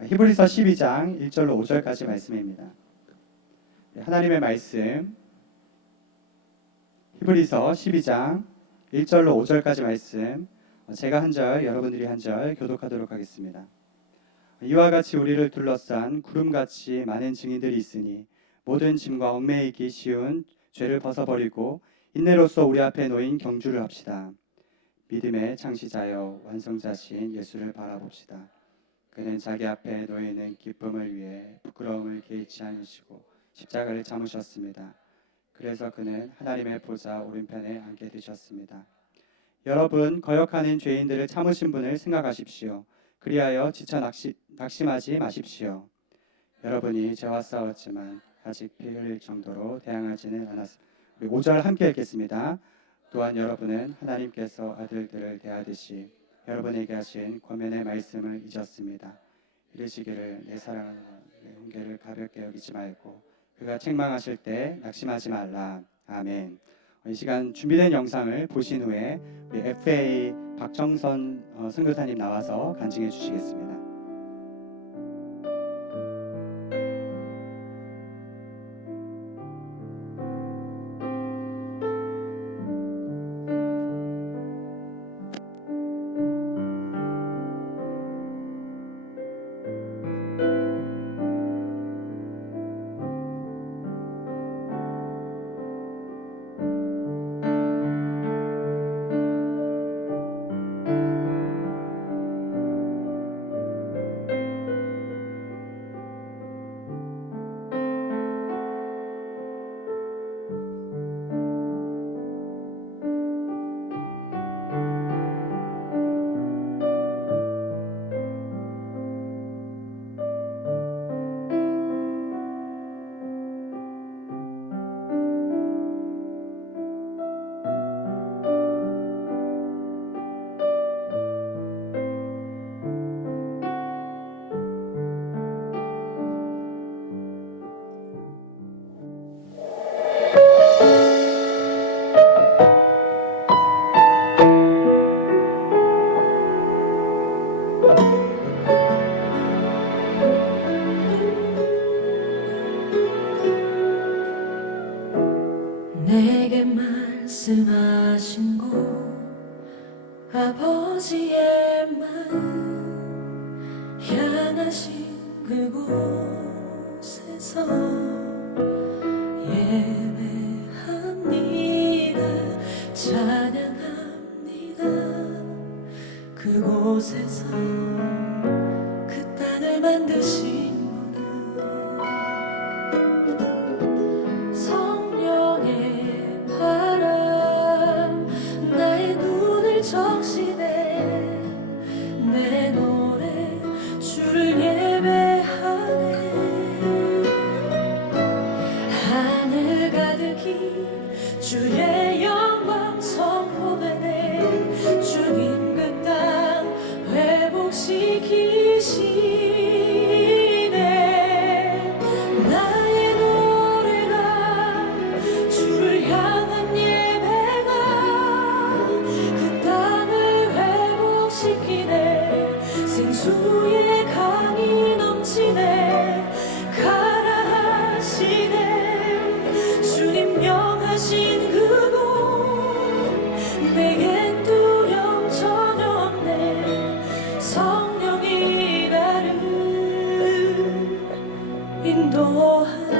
히브리서 12장 1절로 5절까지 말씀입니다. 하나님의 말씀 히브리서 12장 1절로 5절까지 말씀, 제가 한 절, 여러분들이 한 절 교독하도록 하겠습니다. 이와 같이 우리를 둘러싼 구름같이 많은 증인들이 있으니 모든 짐과 얽매이기 쉬운 죄를 벗어버리고 인내로써 우리 앞에 놓인 경주를 합시다. 믿음의 창시자여 완성자신 예수를 바라봅시다. 그는 자기 앞에 놓이는 기쁨을 위해 부끄러움을 개의치 않으시고 십자가를 참으셨습니다. 그래서 그는 하나님의 보좌 오른편에 앉게 되셨습니다. 여러분, 거역하는 죄인들을 참으신 분을 생각하십시오. 그리하여 지쳐 낙심하지 마십시오. 여러분이 죄와 싸웠지만 아직 피 흘릴 정도로 대항하지는 않았습니다. 우리 5절 함께 읽겠습니다. 또한 여러분은 하나님께서 아들들을 대하듯이 여러분에게 하신 권면의 말씀을 잊었습니다. 이르시기를 내 사랑하는 내 훈계를 가볍게 여기지 말고 그가 책망하실 때 낙심하지 말라. 아멘. 이 시간 준비된 영상을 보신 후에 우리 FA 박정선 선교사님 나와서 간증해 주시겠습니다. 내게 말씀하신 곳 아버지의 마음 향하신 그곳에서 예배합니다. 찬양합니다. 그곳에서 그 땅을 만드신 적시네 내 노래 주를 예배하네. 하늘 가득히 주의 영광 선포되네. 주님 그 땅 회복시키시네. 나의 노래가 주를 향한 생수의 강이 넘치네. 가라 하시네. 주님 명하신 그곳 내겐 두려움 전혀 없네. 성령이 나를 인도하네.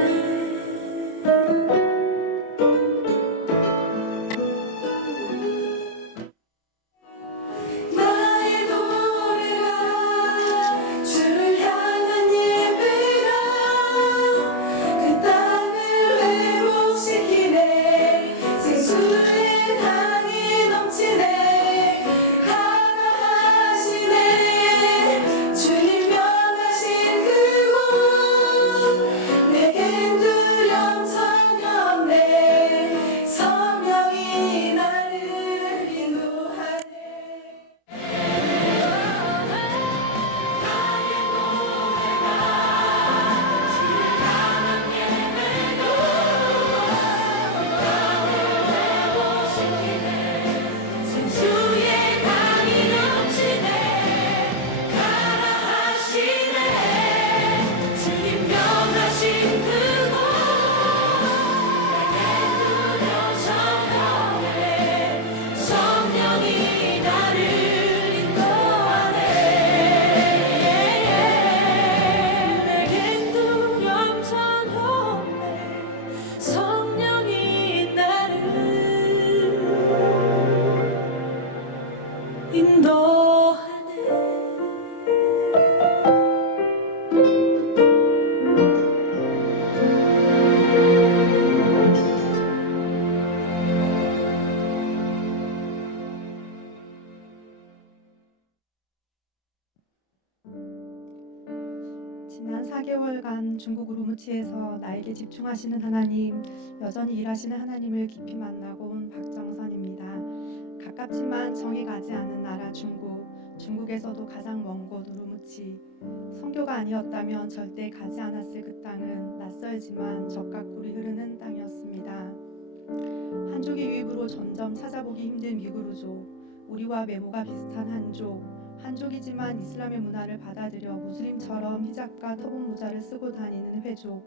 지난 4개월간 중국 우르무치에서 나에게 집중하시는 하나님, 여전히 일하시는 하나님을 깊이 만나고 온 박정선입니다. 가깝지만 정이 가지 않는 나라 중국, 중국에서도 가장 먼 곳 우르무치. 선교가 아니었다면 절대 가지 않았을 그 땅은 낯설지만 적과 꿀이 흐르는 땅이었습니다. 한족의 유입으로 점점 찾아보기 힘든 위구르족, 우리와 메모가 비슷한 한족이지만 이슬람의 문화를 받아들여 무슬림처럼 히잡과 터복 모자를 쓰고 다니는 회족,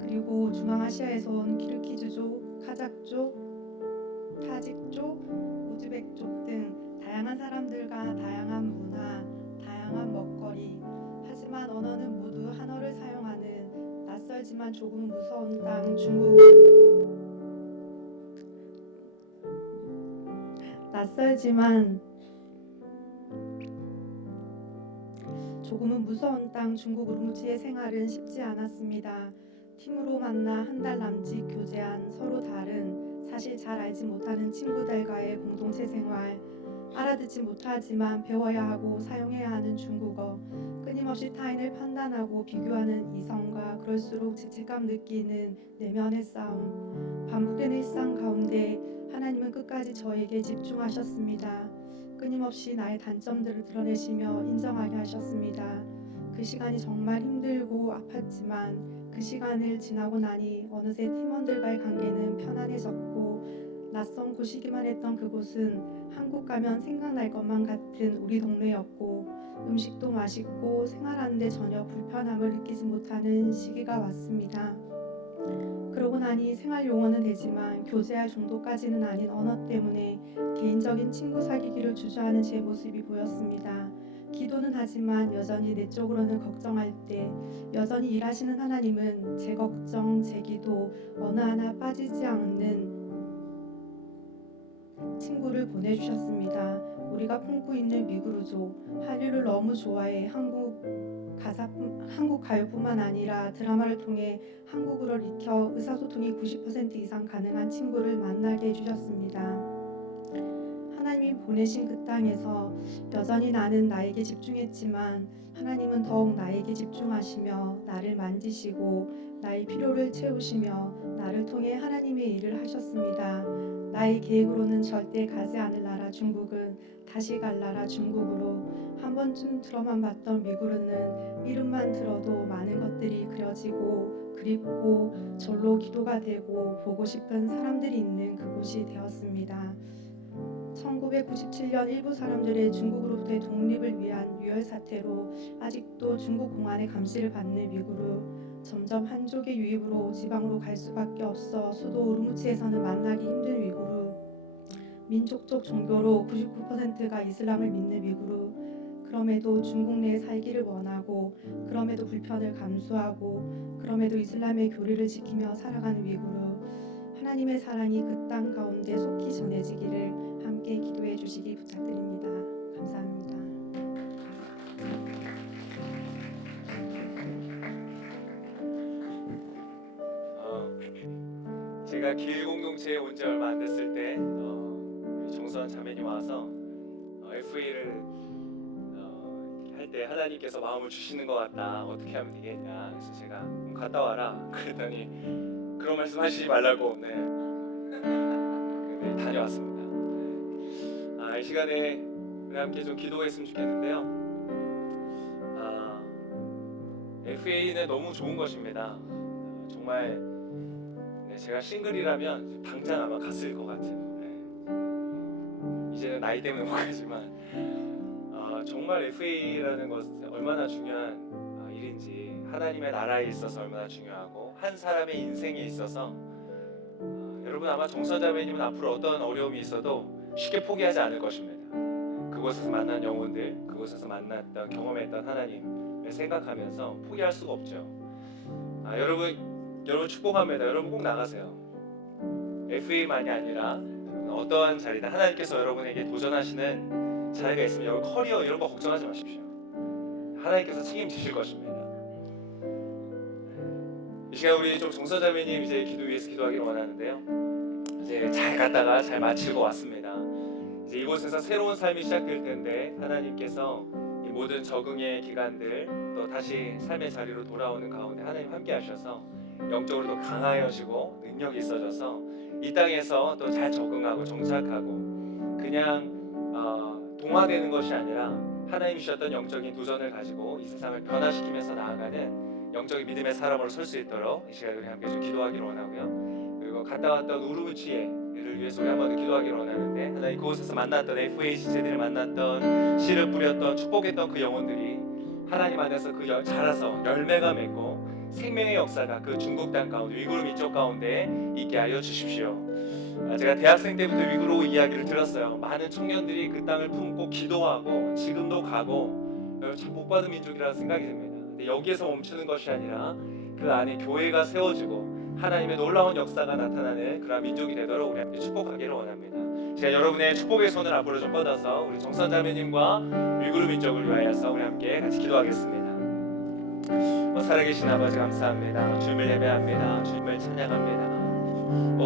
그리고 중앙아시아에서 온 키르키즈족, 카자크족, 타직족, 우즈벡족 등 다양한 사람들과 다양한 문화, 다양한 먹거리, 하지만 언어는 모두 한어를 사용하는 낯설지만 조금 무서운 땅 중국. 낯설지만 조금은 무서운 땅 중국 우르무치의 생활은 쉽지 않았습니다. 팀으로 만나 한 달 남짓 교제한 서로 다른, 사실 잘 알지 못하는 친구들과의 공동체 생활, 알아듣지 못하지만 배워야 하고 사용해야 하는 중국어, 끊임없이 타인을 판단하고 비교하는 이성과 그럴수록 죄책감 느끼는 내면의 싸움, 반복되는 일상 가운데 하나님은 끝까지 저에게 집중하셨습니다. 끊임없이 나의 단점들을 드러내시며 인정하게 하셨습니다. 그 시간이 정말 힘들고 아팠지만 그 시간을 지나고 나니 어느새 팀원들과의 관계는 편안해졌고 낯선 곳이기만 했던 그곳은 한국 가면 생각날 것만 같은 우리 동네였고 음식도 맛있고 생활하는데 전혀 불편함을 느끼지 못하는 시기가 왔습니다. 그러고 나니 생활 용어는 되지만 교제할 정도까지는 아닌 언어 때문에 개인적인 친구 사귀기를 주저하는 제 모습이 보였습니다. 기도는 하지만 여전히 내적으로는 걱정할 때 여전히 일하시는 하나님은 제 걱정, 제 기도 어느 하나 빠지지 않는 친구를 보내주셨습니다. 우리가 품고 있는 위구르족, 한류를 너무 좋아해 한국 가요뿐만 아니라 드라마를 통해 한국어를 익혀 의사소통이 90% 이상 가능한 친구를 만나게 해주셨습니다. 하나님이 보내신 그 땅에서 여전히 나는 나에게 집중했지만 하나님은 더욱 나에게 집중하시며 나를 만지시고 나의 필요를 채우시며 나를 통해 하나님의 일을 하셨습니다. 나의 계획으로는 절대 가지 않을 나라 중국은 다시 갈 나라 중국으로, 한 번쯤 들어만 봤던 위구르는 이름만 들어도 많은 것들이 그려지고 그립고 절로 기도가 되고 보고 싶은 사람들이 있는 그곳이 되었습니다. 1997년 일부 사람들의 중국으로부터의 독립을 위한 유혈 사태로 아직도 중국 공안의 감시를 받는 위구르, 점점 한족의 유입으로 지방으로 갈 수밖에 없어 수도 우르무치에서는 만나기 힘든 위구르, 민족적 종교로 99%가 이슬람을 믿는 위구르, 그럼에도 중국 내에 살기를 원하고 그럼에도 불편을 감수하고 그럼에도 이슬람의 교리를 지키며 살아가는 위구르, 하나님의 사랑이 그 땅 가운데 속히 전해지기를 함께 기도해 주시기 부탁드립니다. 감사합니다. 제가 길 공동체에 온 지 얼마 안 됐을 때 우리 정선 자매님 와서 FA를 할 때 하나님께서 마음을 주시는 것 같다. 어떻게 하면 되겠냐. 그래서 제가 갔다 와라. 그랬더니 그런 말씀 하시지 말라고. 네. 네, 다녀왔습니다. 이 시간에 우리 함께 좀 기도했으면 좋겠는데요. FA는 너무 좋은 것입니다. 정말 제가 싱글이라면 당장 아마 갔을 것 같은. 이제는 나이 때문에 못 가지만 정말 FA라는 것은 얼마나 중요한 일인지, 하나님의 나라에 있어서 얼마나 중요하고 한 사람의 인생에 있어서 여러분 아마 정서자매님은 앞으로 어떤 어려움이 있어도 쉽게 포기하지 않을 것입니다. 그곳에서 만난 영혼들, 그곳에서 만났던 경험했던 하나님을 생각하면서 포기할 수가 없죠. 여러분 축복합니다. 여러분 꼭 나가세요. FA만이 아니라 어떠한 자리든 하나님께서 여러분에게 도전하시는 자리가 있으면 여러분 커리어 이런 거 걱정하지 마십시오. 하나님께서 책임지실 것입니다. 이 시간 우리 좀 정서자매님 이제 기도 위해서 기도하기를 원하는데요. 이제 잘 갔다가 잘 마치고 왔습니다. 이제 이곳에서 새로운 삶이 시작될 텐데 하나님께서 이 모든 적응의 기간들 또 다시 삶의 자리로 돌아오는 가운데 하나님 함께 하셔서 영적으로도 강하여지고 능력이 있어져서 이 땅에서 또 잘 적응하고 정착하고 그냥 동화되는 것이 아니라 하나님이 주셨던 영적인 도전을 가지고 이 세상을 변화시키면서 나아가는 영적인 믿음의 사람으로 설 수 있도록 이 시간에 우리 함께 좀 기도하기를 원하고요. 그리고 갔다 왔던 우르무치에를 위해서 우리 한번 더 기도하기를 원하는데 하나님 그곳에서 만났던 FA 지체들을 만났던 씨를 뿌렸던 축복했던 그 영혼들이 하나님 안에서 자라서 열매가 맺고 생명의 역사가 그 중국 땅 가운데 위구르 민족 가운데 있게 하여 주십시오. 제가 대학생 때부터 위구르 이야기를 들었어요. 많은 청년들이 그 땅을 품고 기도하고 지금도 가고 참 복받은 민족이라는 생각이 듭니다. 근데 여기에서 멈추는 것이 아니라 그 안에 교회가 세워지고 하나님의 놀라운 역사가 나타나는 그런 민족이 되도록 우리 함께 축복하기를 원합니다. 제가 여러분의 축복의 손을 앞으로 좀 뻗어서 우리 정선자매님과 위구르 민족을 위하여서 우리 함께 같이 기도하겠습니다. 살아계신 아버지 감사합니다. 주님을 예배합니다. 주님을 찬양합니다.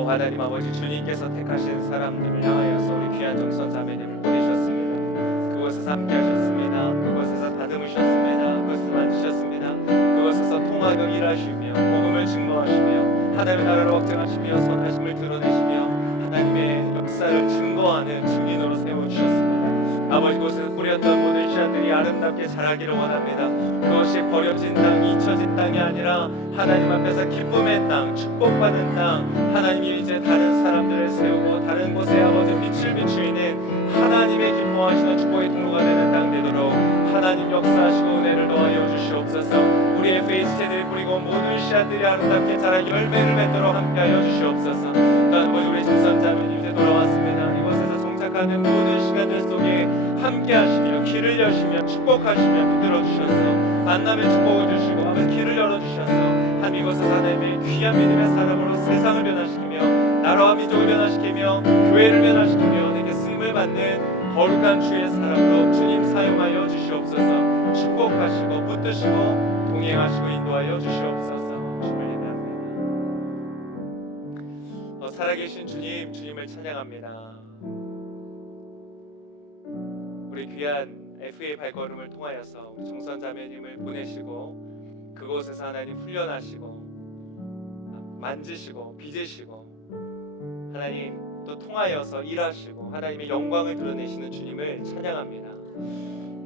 하나님 아버지 주님께서 택하신 사람들을 향하여서 우리 귀한 정선자매님을 보내셨습니다. 그곳에서 함께 하셨습니다. 그곳에서 다듬으셨습니다. 그곳에서 만지셨습니다. 그곳에서 통하여 일하시며 복음을 증거하시며 하나님의 나라를 확장하시며 선하심을 드러내시며 하나님의 역사를 증거하는 증인으로 세워주셨습니다. 아버지 곳에서 뿌렸던 모든 씨앗들이 아름답게 자라기를 원합니다. 그것이 버려진 땅, 잊혀진 땅이 아니라 하나님 앞에서 기쁨의 땅, 축복받은 땅, 하나님이 이제 다른 사람들을 세우고 다른 곳에 아버지 빛을 비추이는 하나님의 기뻐하시는 축복의 통로가 되는 땅 되도록 하나님 역사하시고 은혜를 더하여 주시옵소서. 우리 FA 지체들이 뿌리고 모든 씨앗들이 아름답게 자라 열매를 맺도록 함께하여 주시옵소서. 또한 우리 진선자매님 이제 돌아왔습니다. 이곳에서 동작하는 모든 시간들 속에 함께 하시며 길을 여시며 축복하시며 붙들어 주셔서 만남의 축복을 주시고 아버지 길을 열어 주셔서 한 이곳에서 하나님의 귀한 믿음의 사람으로 세상을 변화시키며 나라와 민족을 변화시키며 교회를 변화시키며 내게 쓰임을 받는 거룩한 주의 사람으로 주님 사용하여 주시옵소서. 축복하시고 붙드시고 동행하시고 인도하여 주시옵소서. 주님을 예배합니다. 살아계신 주님, 주님을 찬양합니다. 우리 귀한 FA 발걸음을 통하여서 우리 정선자매님을 보내시고 그곳에서 하나님 훈련하시고 만지시고 빚으시고 하나님 또 통하여서 일하시고 하나님의 영광을 드러내시는 주님을 찬양합니다.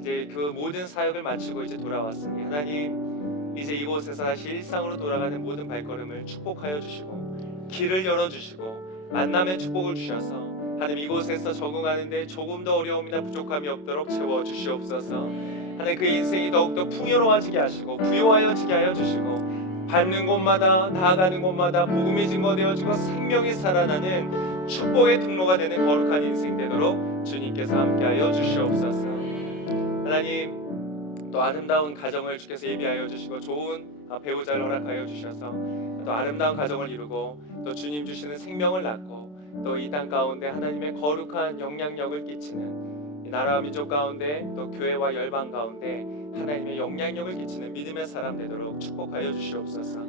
이제 그 모든 사역을 마치고 이제 돌아왔으니 하나님 이제 이곳에서 다시 일상으로 돌아가는 모든 발걸음을 축복하여 주시고 길을 열어주시고 만남의 축복을 주셔서 하나님 이곳에서 적응하는데 조금 더 어려움이나 부족함이 없도록 채워주시옵소서. 하나님 그 인생이 더욱더 풍요로워지게 하시고 부요하여지게 하여 주시고 밟는 곳마다 나아가는 곳마다 복음이 증거되어지고 생명이 살아나는 축복의 통로가 되는 거룩한 인생 되도록 주님께서 함께하여 주시옵소서. 하나님 또 아름다운 가정을 주께서 예비하여 주시고 좋은 배우자를 허락하여 주셔서 또 아름다운 가정을 이루고 또 주님 주시는 생명을 낳고 또 이 땅 가운데 하나님의 거룩한 영향력을 끼치는 이 나라와 민족 가운데 또 교회와 열방 가운데 하나님의 영향력을 끼치는 믿음의 사람 되도록 축복하여 주시옵소서.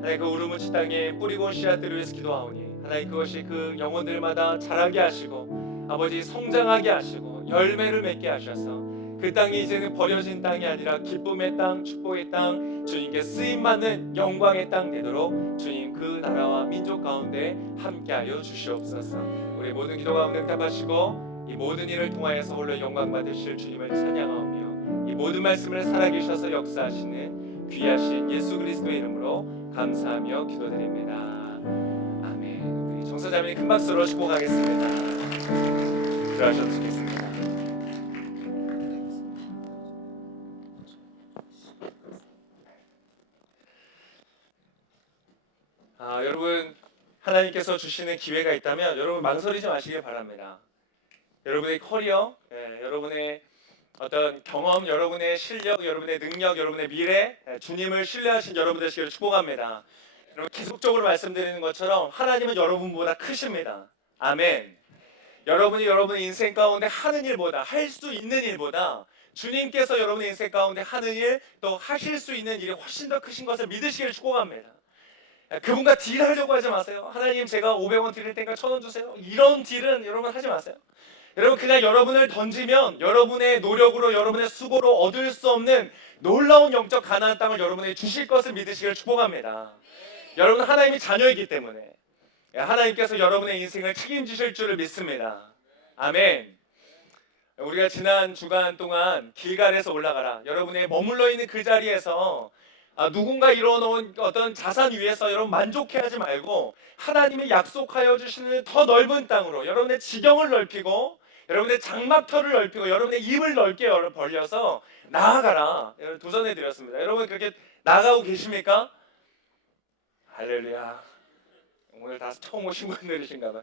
하나님 그 우르무치 땅에 뿌리고 온 씨앗들을 위해서 기도하오니 하나님 그것이 그 영혼들마다 자라게 하시고 아버지 성장하게 하시고 열매를 맺게 하셔서 그 땅이 이제는 버려진 땅이 아니라 기쁨의 땅, 축복의 땅, 주님께 쓰임받는 영광의 땅 되도록 주님 그 나라와 민족 가운데 함께하여 주시옵소서. 우리 모든 기도 가운데 응답하시고 이 모든 일을 통하여서 홀로 영광 받으실 주님을 찬양하오며 이 모든 말씀을 살아계셔서 역사하시는 귀하신 예수 그리스도의 이름으로 감사하며 기도드립니다. 아멘. 우리 정서자매님 큰 박수로 축복하겠습니다. 들어가셔도 좋겠습니다. 여러분 하나님께서 주시는 기회가 있다면 여러분 망설이지 마시길 바랍니다. 여러분의 커리어, 여러분의 어떤 경험, 여러분의 실력, 여러분의 능력, 여러분의 미래, 주님을 신뢰하신 여러분 되시기를 축복합니다. 여러분 계속적으로 말씀드리는 것처럼 하나님은 여러분보다 크십니다. 아멘. 여러분이 여러분의 인생 가운데 하는 일보다 할 수 있는 일보다 주님께서 여러분의 인생 가운데 하는 일 또 하실 수 있는 일이 훨씬 더 크신 것을 믿으시기를 축복합니다. 그분과 딜하려고 하지 마세요. 하나님 제가 500원 드릴 테니까 1000원 주세요. 이런 딜은 여러분 하지 마세요. 여러분 그냥 여러분을 던지면 여러분의 노력으로 여러분의 수고로 얻을 수 없는 놀라운 영적 가나안 땅을 여러분에게 주실 것을 믿으시길 축복합니다. 여러분 하나님이 자녀이기 때문에 하나님께서 여러분의 인생을 책임지실 줄을 믿습니다. 아멘. 우리가 지난 주간 동안 길갈에서 올라가라, 여러분의 머물러 있는 그 자리에서 누군가 이뤄놓은 어떤 자산 위에서 여러분 만족해하지 말고 하나님이 약속하여 주시는 더 넓은 땅으로 여러분의 지경을 넓히고 여러분의 장막터를 넓히고 여러분의 입을 넓게 벌려서 나아가라, 여러분 도전해 드렸습니다. 여러분 그렇게 나아가고 계십니까? 할렐루야. 오늘 다 처음 오신 분들이신가 봐.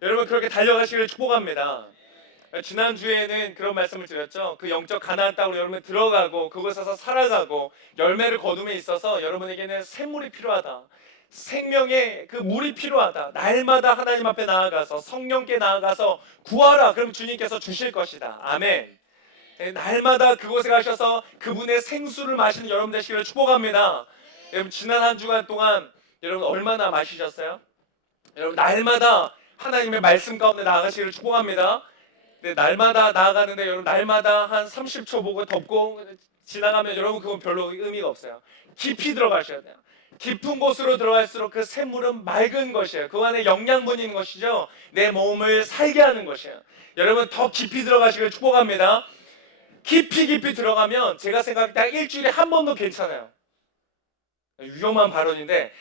여러분 그렇게 달려가시기를 축복합니다. 지난주에는 그런 말씀을 드렸죠. 그 영적 가나안 땅으로 여러분이 들어가고 그곳에서 살아가고 열매를 거둠에 있어서 여러분에게는 샘물이 필요하다, 생명의 그 물이 필요하다. 날마다 하나님 앞에 나아가서 성령께 나아가서 구하라, 그럼 주님께서 주실 것이다. 아멘. 날마다 그곳에 가셔서 그분의 생수를 마시는 여러분 되시기를 축복합니다. 여러분 지난 한 주간 동안 여러분 얼마나 마시셨어요? 여러분 날마다 하나님의 말씀 가운데 나아가시기를 축복합니다. 네, 날마다 나아가는데 여러분 날마다 한 30초 보고 덮고 지나가면 여러분 그건 별로 의미가 없어요. 깊이 들어가셔야 돼요. 깊은 곳으로 들어갈수록 그 샘물은 맑은 것이에요. 그 안에 영양분이 있는 것이죠. 내 몸을 살게 하는 것이에요. 여러분 더 깊이 들어가시길 축복합니다. 깊이 들어가면 제가 생각할 때 일주일에 한 번도 괜찮아요. 위험한 발언인데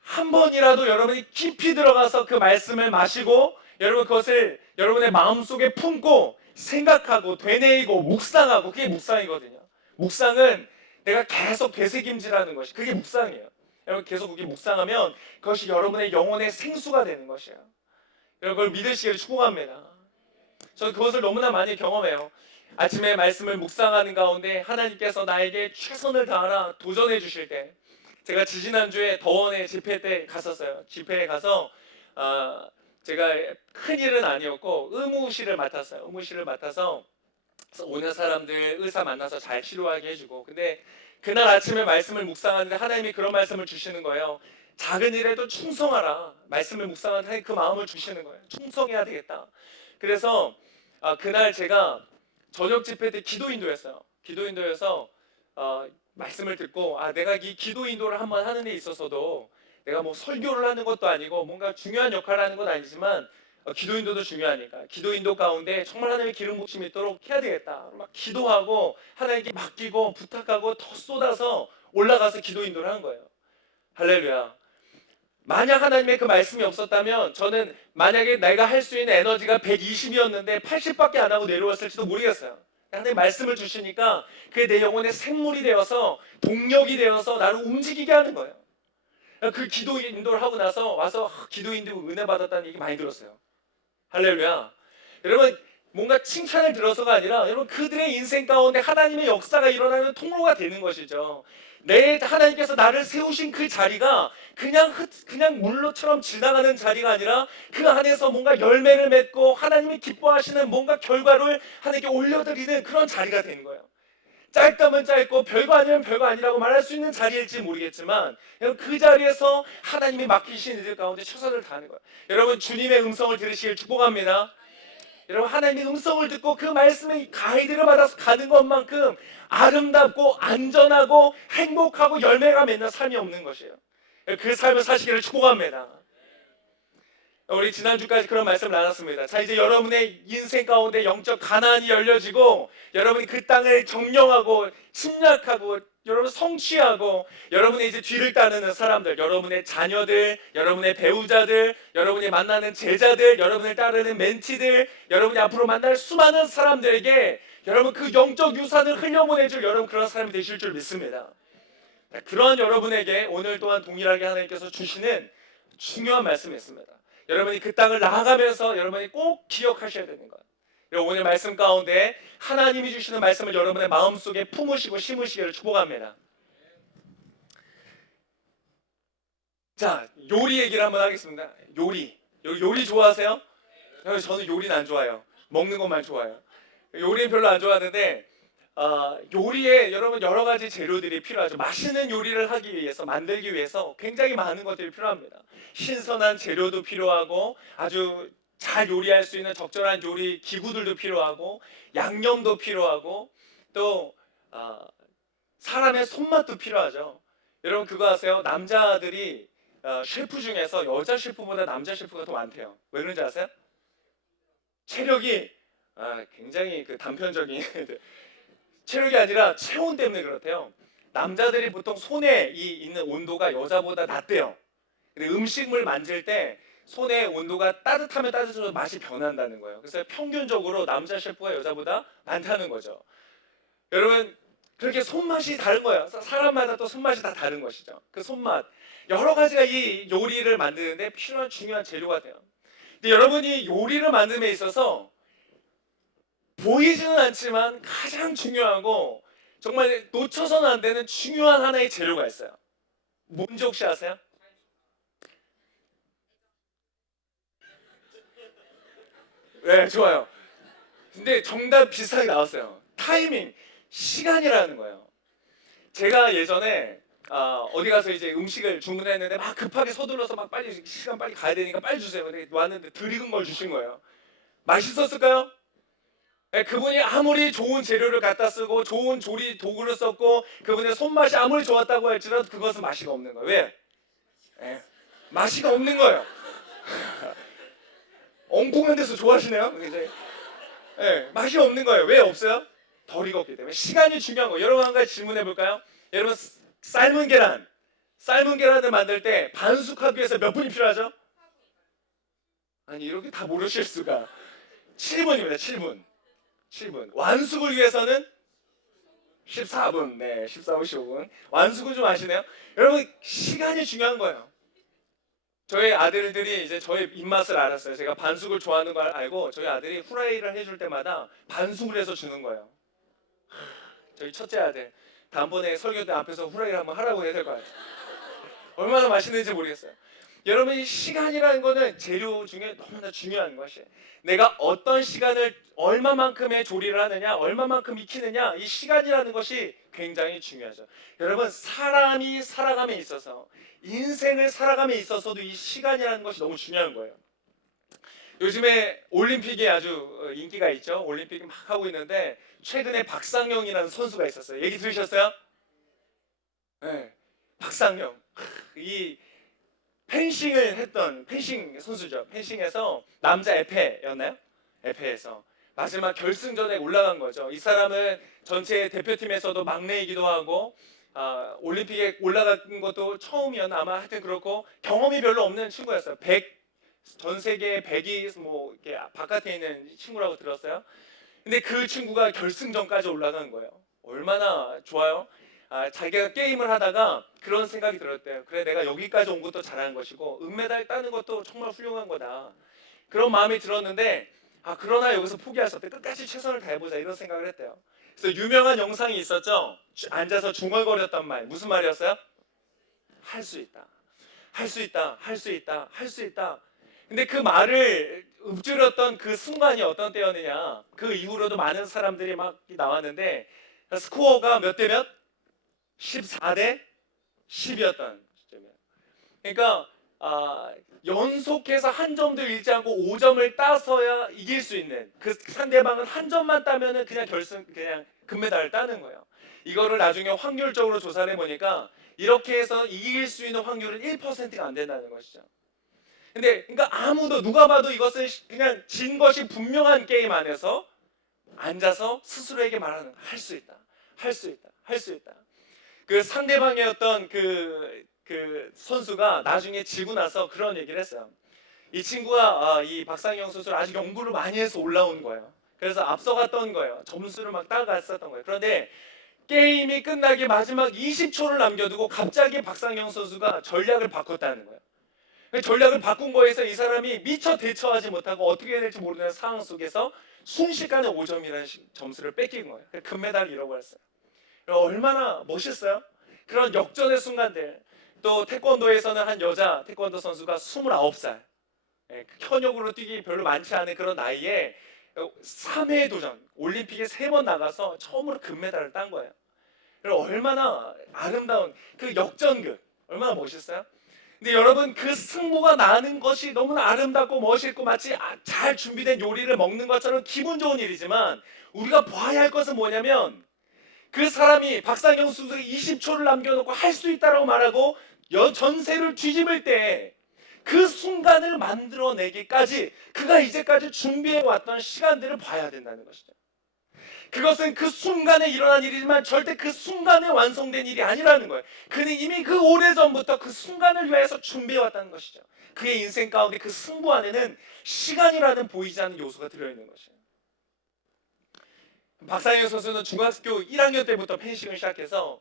한 번이라도 여러분이 깊이 들어가서 그 말씀을 마시고 여러분 그것을 여러분의 마음속에 품고 생각하고 되뇌이고 묵상하고, 그게 묵상이거든요. 묵상은 내가 계속 되새김질하는 것이, 그게 묵상이에요. 여러분 계속 그게 묵상하면 그것이 여러분의 영혼의 생수가 되는 것이에요. 여러분 그걸 믿으시기를 축복합니다. 저는 그것을 너무나 많이 경험해요. 아침에 말씀을 묵상하는 가운데 하나님께서 나에게 최선을 다하라 도전해 주실 때, 제가 지지난주에 더원의 집회 때 갔었어요. 집회에 가서 제가 큰 일은 아니었고 의무실을 맡았어요. 의무실을 맡아서 오는 사람들 의사 만나서 잘 치료하게 해주고, 근데 그날 아침에 말씀을 묵상하는데 하나님이 그런 말씀을 주시는 거예요. 작은 일에도 충성하라. 말씀을 묵상하는 하나님 그 마음을 주시는 거예요. 충성해야 되겠다. 그래서 그날 제가 저녁 집회 때 기도인도였어요. 기도인도여서 말씀을 듣고 내가 이 기도인도를 한번 하는 데 있어서도 내가 뭐 설교를 하는 것도 아니고 뭔가 중요한 역할을 하는 건 아니지만 기도인도도 중요하니까 기도인도 가운데 정말 하나님의 기름 부심이 있도록 해야 되겠다. 막 기도하고 하나님께 맡기고 부탁하고 더 쏟아서 올라가서 기도인도를 하는 거예요. 할렐루야. 만약 하나님의 그 말씀이 없었다면 저는 만약에 내가 할 수 있는 에너지가 120이었는데 80밖에 안 하고 내려왔을지도 모르겠어요. 하나님 말씀을 주시니까 그게 내 영혼의 생물이 되어서 동력이 되어서 나를 움직이게 하는 거예요. 그 기도 인도를 하고 나서 와서 기도 인도 은혜 받았다는 얘기 많이 들었어요. 할렐루야. 여러분 뭔가 칭찬을 들어서가 아니라 여러분 그들의 인생 가운데 하나님의 역사가 일어나는 통로가 되는 것이죠. 내 하나님께서 나를 세우신 그 자리가 그냥 물로처럼 지나가는 자리가 아니라 그 안에서 뭔가 열매를 맺고 하나님이 기뻐하시는 뭔가 결과를 하나님께 올려드리는 그런 자리가 되는 거예요. 짧다면 짧고 별거 아니면 별거 아니라고 말할 수 있는 자리일지 모르겠지만 그 자리에서 하나님이 맡기신 이들 가운데 최선을 다하는 거예요. 여러분 주님의 음성을 들으시길 축복합니다. 여러분 하나님의 음성을 듣고 그 말씀의 가이드를 받아서 가는 것만큼 아름답고 안전하고 행복하고 열매가 맺는 삶이 없는 것이에요. 그 삶을 사시기를 축복합니다. 우리 지난주까지 그런 말씀을 나눴습니다. 자, 이제 여러분의 인생 가운데 영적 가나안이 열려지고 여러분이 그 땅을 점령하고 침략하고 여러분 성취하고 여러분의 이제 뒤를 따르는 사람들, 여러분의 자녀들, 여러분의 배우자들, 여러분이 만나는 제자들, 여러분을 따르는 멘티들, 여러분이 앞으로 만날 수많은 사람들에게 여러분 그 영적 유산을 흘려보내줄 여러분 그런 사람이 되실 줄 믿습니다. 그런 여러분에게 오늘 또한 동일하게 하나님께서 주시는 중요한 말씀이 있습니다. 여러분이 그 땅을 나아가면서 여러분이 꼭 기억하셔야 되는 거예요. 여러분 오늘 말씀 가운데 하나님이 주시는 말씀을 여러분의 마음속에 품으시고 심으시기를 축복합니다. 자, 요리 얘기를 한번 하겠습니다. 요리 좋아하세요? 저는 요리는 안 좋아해요. 먹는 것만 좋아해요. 요리는 별로 안 좋아하는데 요리에 여러분 여러 가지 재료들이 필요하죠. 맛있는 요리를 하기 위해서 만들기 위해서 굉장히 많은 것들이 필요합니다. 신선한 재료도 필요하고 아주 잘 요리할 수 있는 적절한 요리 기구들도 필요하고 양념도 필요하고 또 사람의 손맛도 필요하죠. 여러분 그거 아세요? 남자들이 셰프 중에서 여자 셰프보다 남자 셰프가 더 많대요. 왜 그런지 아세요? 체력이 굉장히 그 단편적인 체력이 아니라 체온 때문에 그렇대요. 남자들이 보통 손에 있는 온도가 여자보다 낮대요. 근데 음식물 만질 때 손의 온도가 따뜻하면 따뜻해서 맛이 변한다는 거예요. 그래서 평균적으로 남자 셰프가 여자보다 많다는 거죠. 여러분 그렇게 손맛이 다른 거예요. 사람마다 또 손맛이 다 다른 것이죠. 그 손맛 여러 가지가 이 요리를 만드는데 필요한 중요한 재료가 돼요. 근데 여러분이 요리를 만듦에 있어서 보이지는 않지만 가장 중요하고 정말 놓쳐서는 안 되는 중요한 하나의 재료가 있어요. 뭔지 혹시 아세요? 네, 좋아요. 근데 정답 비슷하게 나왔어요. 타이밍, 시간이라는 거예요. 제가 예전에 어디 가서 이제 음식을 주문했는데 막 급하게 서둘러서 막 빨리 시간 빨리 가야 되니까 빨리 주세요. 근데 왔는데 덜 익은 걸 주신 거예요. 맛있었을까요? 네, 그분이 아무리 좋은 재료를 갖다 쓰고 좋은 조리 도구를 썼고 그분의 손맛이 아무리 좋았다고 할지라도 그것은 맛이 없는 거예요. 왜? 네, 맛이 없는 거예요. 엉뚱한 데서 좋아하시네요. 이제 맛이 없는 거예요. 왜 없어요? 덜 익었기 때문에. 시간이 중요한 거예요. 여러분 한 가지 질문해 볼까요? 여러분 삶은 계란을 만들 때 반숙하기 위해서 몇 분이 필요하죠? 아니 이렇게 다 모르실 수가. 7분입니다. 7분. 완숙을 위해서는 14분. 네, 14분, 15분. 완숙을 좀 아시네요? 여러분 시간이 중요한 거예요. 저희 아들들이 이제 저의 입맛을 알았어요. 제가 반숙을 좋아하는 걸 알고 저희 아들이 후라이를 해줄 때마다 반숙을 해서 주는 거예요. 저희 첫째 아들 다음번에 설교 때 앞에서 후라이를 한번 하라고 해야 될 것 같아요. 얼마나 맛있는지 모르겠어요. 여러분 이 시간이라는 거는 재료 중에 너무나 중요한 것이에요. 내가 어떤 시간을 얼마만큼의 조리를 하느냐 얼마만큼 익히느냐 이 시간이라는 것이 굉장히 중요하죠. 여러분 사람이 살아감에 있어서 인생을 살아감에 있어서도 이 시간이라는 것이 너무 중요한 거예요. 요즘에 올림픽이 아주 인기가 있죠. 올림픽이 막 하고 있는데 최근에 박상영이라는 선수가 있었어요. 얘기 들으셨어요? 네, 박상영. 이 펜싱을 했던 펜싱 선수죠. 펜싱에서 남자 에페였나요? 에페에서 마지막 결승전에 올라간 거죠. 이 사람은 전체 대표팀에서도 막내이기도 하고 올림픽에 올라간 것도 처음이었나 아마 하여튼 그렇고 경험이 별로 없는 친구였어요. 전 세계 100위 뭐 이렇게 바깥에 있는 친구라고 들었어요. 근데 그 친구가 결승전까지 올라간 거예요. 얼마나 좋아요? 자기가 게임을 하다가 그런 생각이 들었대요. 그래 내가 여기까지 온 것도 잘한 것이고 은메달 따는 것도 정말 훌륭한 거다. 그런 마음이 들었는데 그러나 여기서 포기할 수 없대. 끝까지 최선을 다해보자 이런 생각을 했대요. 그래서 유명한 영상이 있었죠. 앉아서 중얼거렸단 말. 무슨 말이었어요? 할 수 있다. 할 수 있다. 할 수 있다. 할 수 있다. 근데 그 말을 읊조렸던 그 순간이 어떤 때였느냐. 그 이후로도 많은 사람들이 막 나왔는데 스코어가 몇 대 몇? 14대 10이었던 시점이에요. 그러니까 연속해서 한 점도 잃지 않고 5점을 따서야 이길 수 있는 그 상대방은 한 점만 따면은 그냥 금메달을 따는 거예요. 이거를 나중에 확률적으로 조사를 해보니까 이렇게 해서 이길 수 있는 확률은 1%가 안 된다는 것이죠. 근데 그러니까 아무도 누가 봐도 이것은 그냥 진 것이 분명한 게임 안에서 앉아서 스스로에게 말하는 할 수 있다, 할 수 있다, 할 수 있다. 그 상대방의 어떤 그 선수가 나중에 지고 나서 그런 얘기를 했어요. 이 친구가 이 박상영 선수를 아주 연구를 많이 해서 올라온 거예요. 그래서 앞서갔던 거예요. 점수를 막 따라갔었던 거예요. 그런데 게임이 끝나기 마지막 20초를 남겨두고 갑자기 박상영 선수가 전략을 바꿨다는 거예요. 전략을 바꾼 거에서 이 사람이 미처 대처하지 못하고 어떻게 해야 될지 모르는 상황 속에서 순식간에 5점이라는 점수를 뺏긴 거예요. 금메달을 잃어버렸어요. 얼마나 멋있어요? 그런 역전의 순간들. 또 태권도에서는 한 여자 태권도 선수가 29살 현역으로 뛰기 별로 많지 않은 그런 나이에 3회 도전 올림픽에 3번 나가서 처음으로 금메달을 딴 거예요. 얼마나 아름다운 그 역전극 얼마나 멋있어요? 근데 여러분, 그 승부가 나는 것이 너무나 아름답고 멋있고 마치 잘 준비된 요리를 먹는 것처럼 기분 좋은 일이지만, 우리가 봐야 할 것은 뭐냐면, 그 사람이 박상경 수석이 20초를 남겨놓고 할 수 있다라고 말하고 전세를 뒤집을 때 그 순간을 만들어내기까지 그가 이제까지 준비해왔던 시간들을 봐야 된다는 것이죠. 그것은 그 순간에 일어난 일이지만 절대 그 순간에 완성된 일이 아니라는 거예요. 그는 이미 그 오래전부터 그 순간을 위해서 준비해왔다는 것이죠. 그의 인생 가운데 그 승부 안에는 시간이라는 보이지 않는 요소가 들어있는 것이에요. 박상현 선수는 중학교 1학년 때부터 펜싱을 시작해서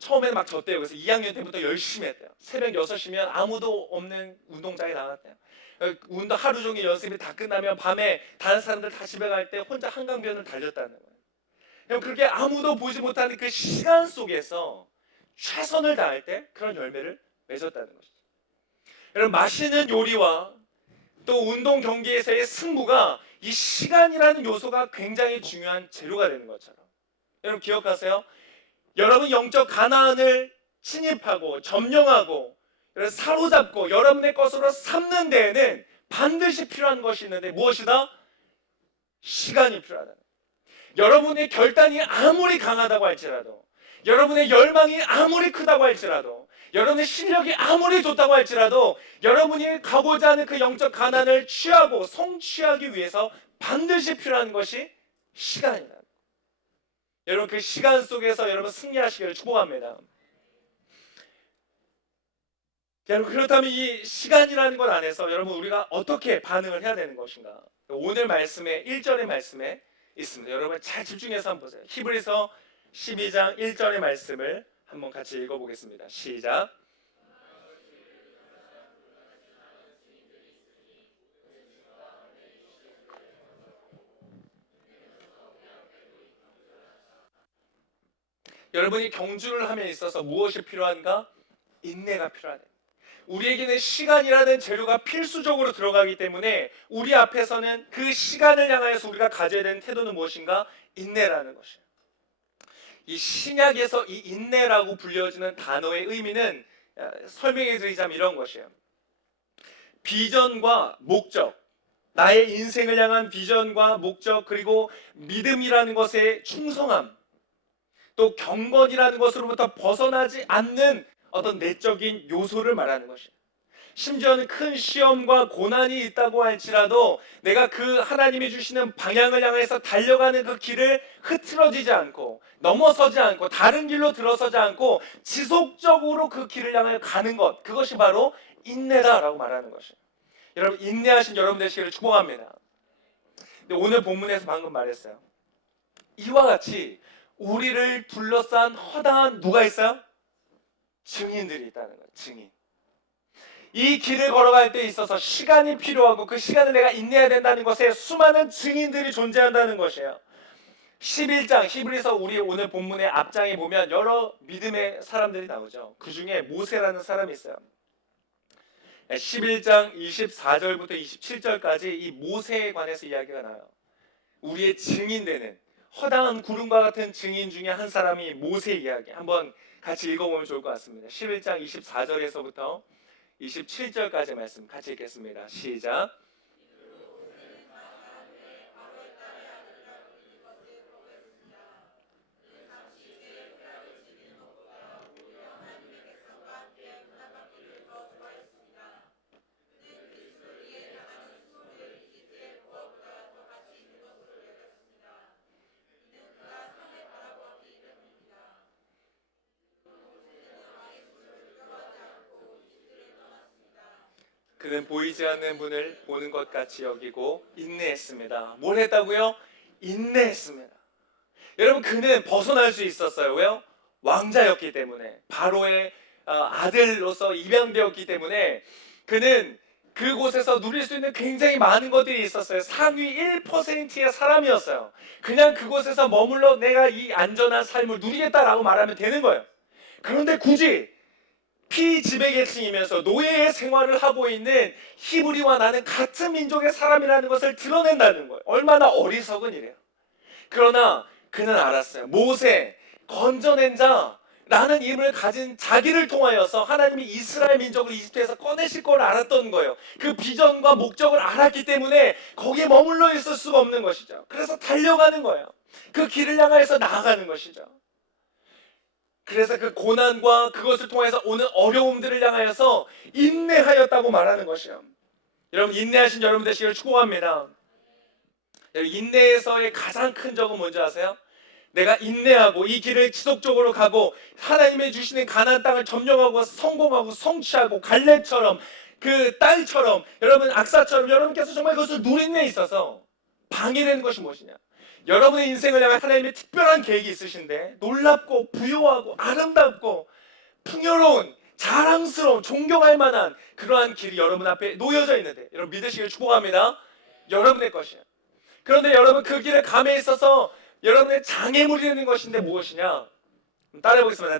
처음에는 막 졌대요. 그래서 2학년 때부터 열심히 했대요. 새벽 6시면 아무도 없는 운동장에 나갔대요. 운동 하루 종일 연습이 다 끝나면 밤에 다른 사람들 다 집에 갈 때 혼자 한강변을 달렸다는 거예요. 그렇게 아무도 보지 못하는 그 시간 속에서 최선을 다할 때 그런 열매를 맺었다는 것이죠. 여러분, 맛있는 요리와 또 운동 경기에서의 승부가 이 시간이라는 요소가 굉장히 중요한 재료가 되는 것처럼, 여러분 기억하세요? 여러분 영적 가나안을 침입하고 점령하고 사로잡고 여러분의 것으로 삼는 데에는 반드시 필요한 것이 있는데 무엇이다? 시간이 필요하다. 여러분의 결단이 아무리 강하다고 할지라도, 여러분의 열망이 아무리 크다고 할지라도, 여러분의 실력이 아무리 좋다고 할지라도 여러분이 가고자 하는 그 영적 가난을 취하고 성취하기 위해서 반드시 필요한 것이 시간이다. 여러분, 그 시간 속에서 여러분 승리하시기를 축복합니다. 여러분, 그렇다면 이 시간이라는 것 안에서 여러분 우리가 어떻게 반응을 해야 되는 것인가? 오늘 말씀에 1절의 말씀에 있습니다. 여러분 잘 집중해서 한번 보세요. 히브리서 12장 1절의 말씀을 한번 같이 읽어보겠습니다. 시작. 여러분이 경주를 함에 있어서 무엇이 필요한가? 인내가 필요하다. 우리에게는 시간이라는 재료가 필수적으로 들어가기 때문에 우리 앞에서는 그 시간을 향하여서 우리가 가져야 되는 태도는 무엇인가? 인내라는 것이에요. 이 신약에서 이 인내라고 불려지는 단어의 의미는 설명해 드리자면 이런 것이에요. 비전과 목적, 나의 인생을 향한 비전과 목적, 그리고 믿음이라는 것의 충성함, 또 경건이라는 것으로부터 벗어나지 않는 어떤 내적인 요소를 말하는 것이에요. 심지어는 큰 시험과 고난이 있다고 할지라도 내가 그 하나님이 주시는 방향을 향해서 달려가는 그 길을 흐트러지지 않고 넘어서지 않고 다른 길로 들어서지 않고 지속적으로 그 길을 향해 가는 것, 그것이 바로 인내다라고 말하는 것이에요. 여러분, 인내하신 여러분 되시기를 축복합니다. 근데 오늘 본문에서 방금 말했어요. 이와 같이 우리를 둘러싼 허다한 누가 있어요? 증인들이 있다는 거예요. 증인. 이 길을 걸어갈 때 있어서 시간이 필요하고 그 시간을 내가 인내해야 된다는 것에 수많은 증인들이 존재한다는 것이에요. 11장 히브리서 우리 오늘 본문의 앞장에 보면 여러 믿음의 사람들이 나오죠. 그 중에 모세라는 사람이 있어요. 11장 24절부터 27절까지 이 모세에 관해서 이야기가 나와요. 우리의 증인되는 허다한 구름과 같은 증인 중에 한 사람이 모세 이야기, 한번 같이 읽어보면 좋을 것 같습니다. 11장 24절에서부터 27절까지 말씀 같이 읽겠습니다. 시작. 그는 보이지 않는 분을 보는 것 같이 여기고 인내했습니다. 뭘 했다고요? 인내했습니다. 여러분, 그는 벗어날 수 있었어요. 왜요? 왕자였기 때문에, 바로의 아들로서 입양되었기 때문에 그는 그곳에서 누릴 수 있는 굉장히 많은 것들이 있었어요. 상위 1%의 사람이었어요. 그냥 그곳에서 머물러 내가 이 안전한 삶을 누리겠다라고 말하면 되는 거예요. 그런데 굳이 피지배계층이면서 노예의 생활을 하고 있는 히브리와 나는 같은 민족의 사람이라는 것을 드러낸다는 거예요. 얼마나 어리석은 일이에요. 그러나 그는 알았어요. 모세, 건져낸 자, 라는 힘을 가진 자기를 통하여서 하나님이 이스라엘 민족을 이집트에서 꺼내실 걸 알았던 거예요. 그 비전과 목적을 알았기 때문에 거기에 머물러 있을 수가 없는 것이죠. 그래서 달려가는 거예요. 그 길을 향해서 나아가는 것이죠. 그래서 그 고난과 그것을 통해서 오는 어려움들을 향하여서 인내하였다고 말하는 것이요. 여러분, 인내하신 여러분 되시기를 축복합니다. 인내에서의 가장 큰 적은 뭔지 아세요? 내가 인내하고 이 길을 지속적으로 가고 하나님의 주시는 가나안 땅을 점령하고 성공하고 성취하고 갈렙처럼 그 딸처럼 여러분 악사처럼 여러분께서 정말 그것을 누리는 데 있어서 방해되는 것이 무엇이냐? 여러분의 인생을 향한 하나님의 특별한 계획이 있으신데 놀랍고 부요하고 아름답고 풍요로운 자랑스러운 존경할 만한 그러한 길이 여러분 앞에 놓여져 있는데 여러분 믿으시길 축복합니다. 여러분의 것이에요. 그런데 여러분 그 길에 감에 있어서 여러분의 장애물이 되는 것인데 무엇이냐? 따라해 보겠습니다.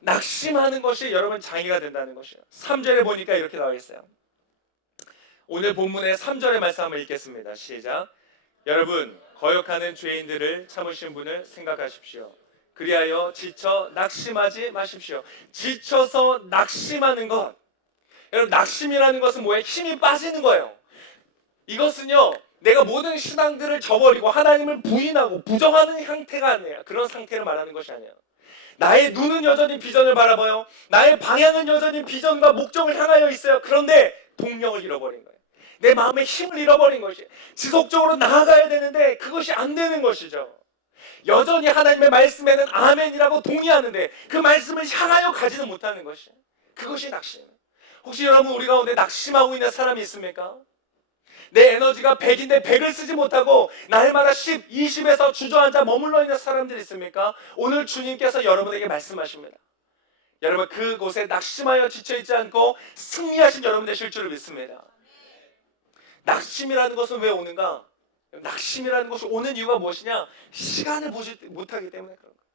낙심하는 것이 여러분 장애가 된다는 것이에요. 3절에 보니까 이렇게 나와 있어요. 오늘 본문의 3절의 말씀 한번 읽겠습니다. 시작. 여러분 거역하는 죄인들을 참으신 분을 생각하십시오. 그리하여 지쳐 낙심하지 마십시오. 지쳐서 낙심하는 것. 여러분 낙심이라는 것은 뭐예요? 힘이 빠지는 거예요. 이것은요 내가 모든 신앙들을 저버리고 하나님을 부인하고 부정하는 형태가 아니에요. 그런 상태를 말하는 것이 아니에요. 나의 눈은 여전히 비전을 바라봐요. 나의 방향은 여전히 비전과 목적을 향하여 있어요. 그런데 동력을 잃어버린 거예요. 내 마음의 힘을 잃어버린 것이에요. 지속적으로 나아가야 되는데 그것이 안 되는 것이죠. 여전히 하나님의 말씀에는 아멘이라고 동의하는데 그 말씀을 향하여 가지는 못하는 것이에요. 그것이 낙심. 혹시 여러분 우리 가운데 낙심하고 있는 사람이 있습니까? 내 에너지가 100인데 100을 쓰지 못하고 날마다 10, 20에서 주저앉아 머물러 있는 사람들이 있습니까? 오늘 주님께서 여러분에게 말씀하십니다. 여러분 그곳에 낙심하여 지쳐있지 않고 승리하신 여러분 되실 줄을 믿습니다. 낙심이라는 것은 왜 오는가? 낙심이라는 것이 오는 이유가 무엇이냐? 시간을 보지 못하기 때문에 그런 거예요.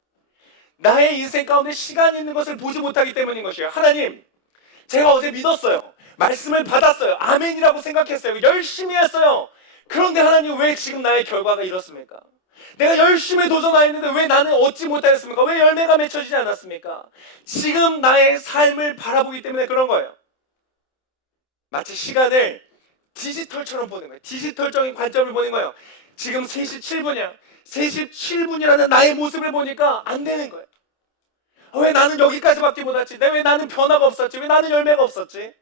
나의 인생 가운데 시간이 있는 것을 보지 못하기 때문인 것이에요. 하나님, 제가 어제 믿었어요. 말씀을 받았어요. 아멘이라고 생각했어요. 열심히 했어요. 그런데 하나님 왜 지금 나의 결과가 이렇습니까? 내가 열심히 도전하였는데 왜 나는 얻지 못하였습니까? 왜 열매가 맺혀지지 않았습니까? 지금 나의 삶을 바라보기 때문에 그런 거예요. 마치 시간을 디지털처럼 보는 거예요. 디지털적인 관점을 보는 거예요. 지금 3시 7분이야. 3시 7분이라는 나의 모습을 보니까 안 되는 거예요. 왜 나는 여기까지밖에 못 왔지? 왜 나는 변화가 없었지? 왜 나는 열매가 없었지?